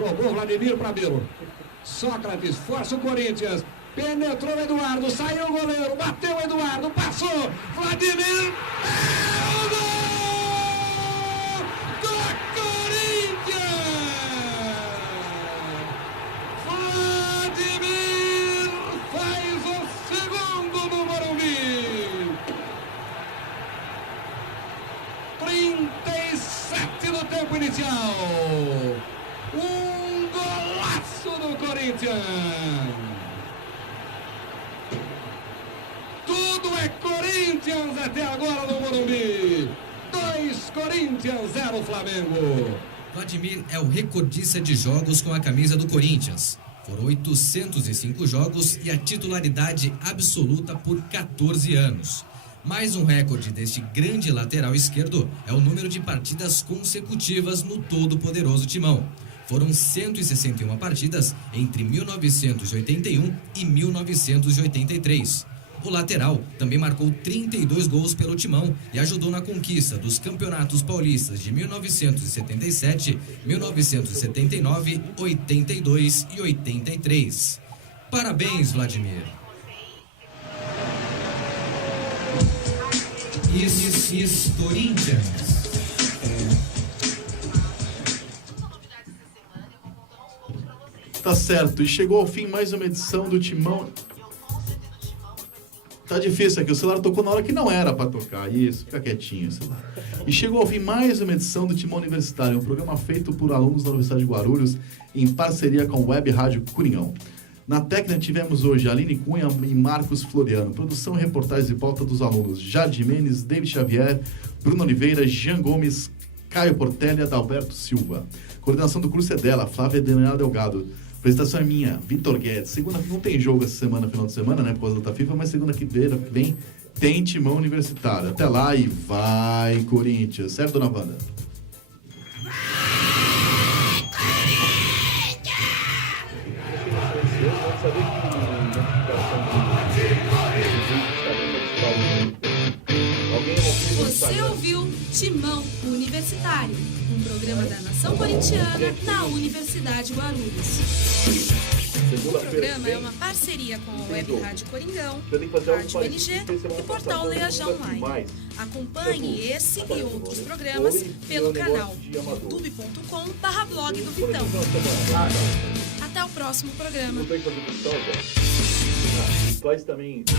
Roubou Vladimir para Belo. Sócrates força o Corinthians. Penetrou o Eduardo, saiu o goleiro, bateu o Eduardo, passou. Vladimir. É o gol! Tempo inicial, um golaço do Corinthians. Tudo é Corinthians até agora no Morumbi. 2 Corinthians, 0 Flamengo. Vladimir é o recordista de jogos com a camisa do Corinthians. Foram 805 jogos e a titularidade absoluta por 14 anos. Mais um recorde deste grande lateral esquerdo é o número de partidas consecutivas no todo-poderoso Timão. Foram 161 partidas entre 1981 e 1983. O lateral também marcou 32 gols pelo Timão e ajudou na conquista dos campeonatos paulistas de 1977, 1979, 82 e 83. Parabéns, Vladimir! Corinthians. Tá certo, e chegou ao fim mais uma edição do Timão. Tá difícil aqui, o celular tocou na hora que não era pra tocar. Isso, fica quietinho o celular. E chegou ao fim mais uma edição do Timão Universitário, um programa feito por alunos da Universidade de Guarulhos em parceria com a Web Rádio Coringão. Na técnica tivemos hoje Aline Cunha e Marcos Floriano. Produção, reportagens e pauta dos alunos Jade Menes, David Xavier, Bruno Oliveira, Jean Gomes, Caio Portela e Adalberto Silva. Coordenação do curso é dela, Flávia Daniela Delgado. Apresentação é minha, Vitor Guedes. Segunda não tem jogo essa semana, final de semana, né, por causa da FIFA, mas segunda-feira que vem tem Timão Universitário. Até lá e vai, Corinthians. Certo, dona Wanda? Você ouviu Timão Universitário, um programa da Nação Corintiana na Universidade Guarulhos. O programa é uma parceria com a Web Rádio Coringão, Rádio NG e Portal Leajão Online. Acompanhe esse e outros programas pelo canal youtube.com/blog do Vitão. Até o próximo programa.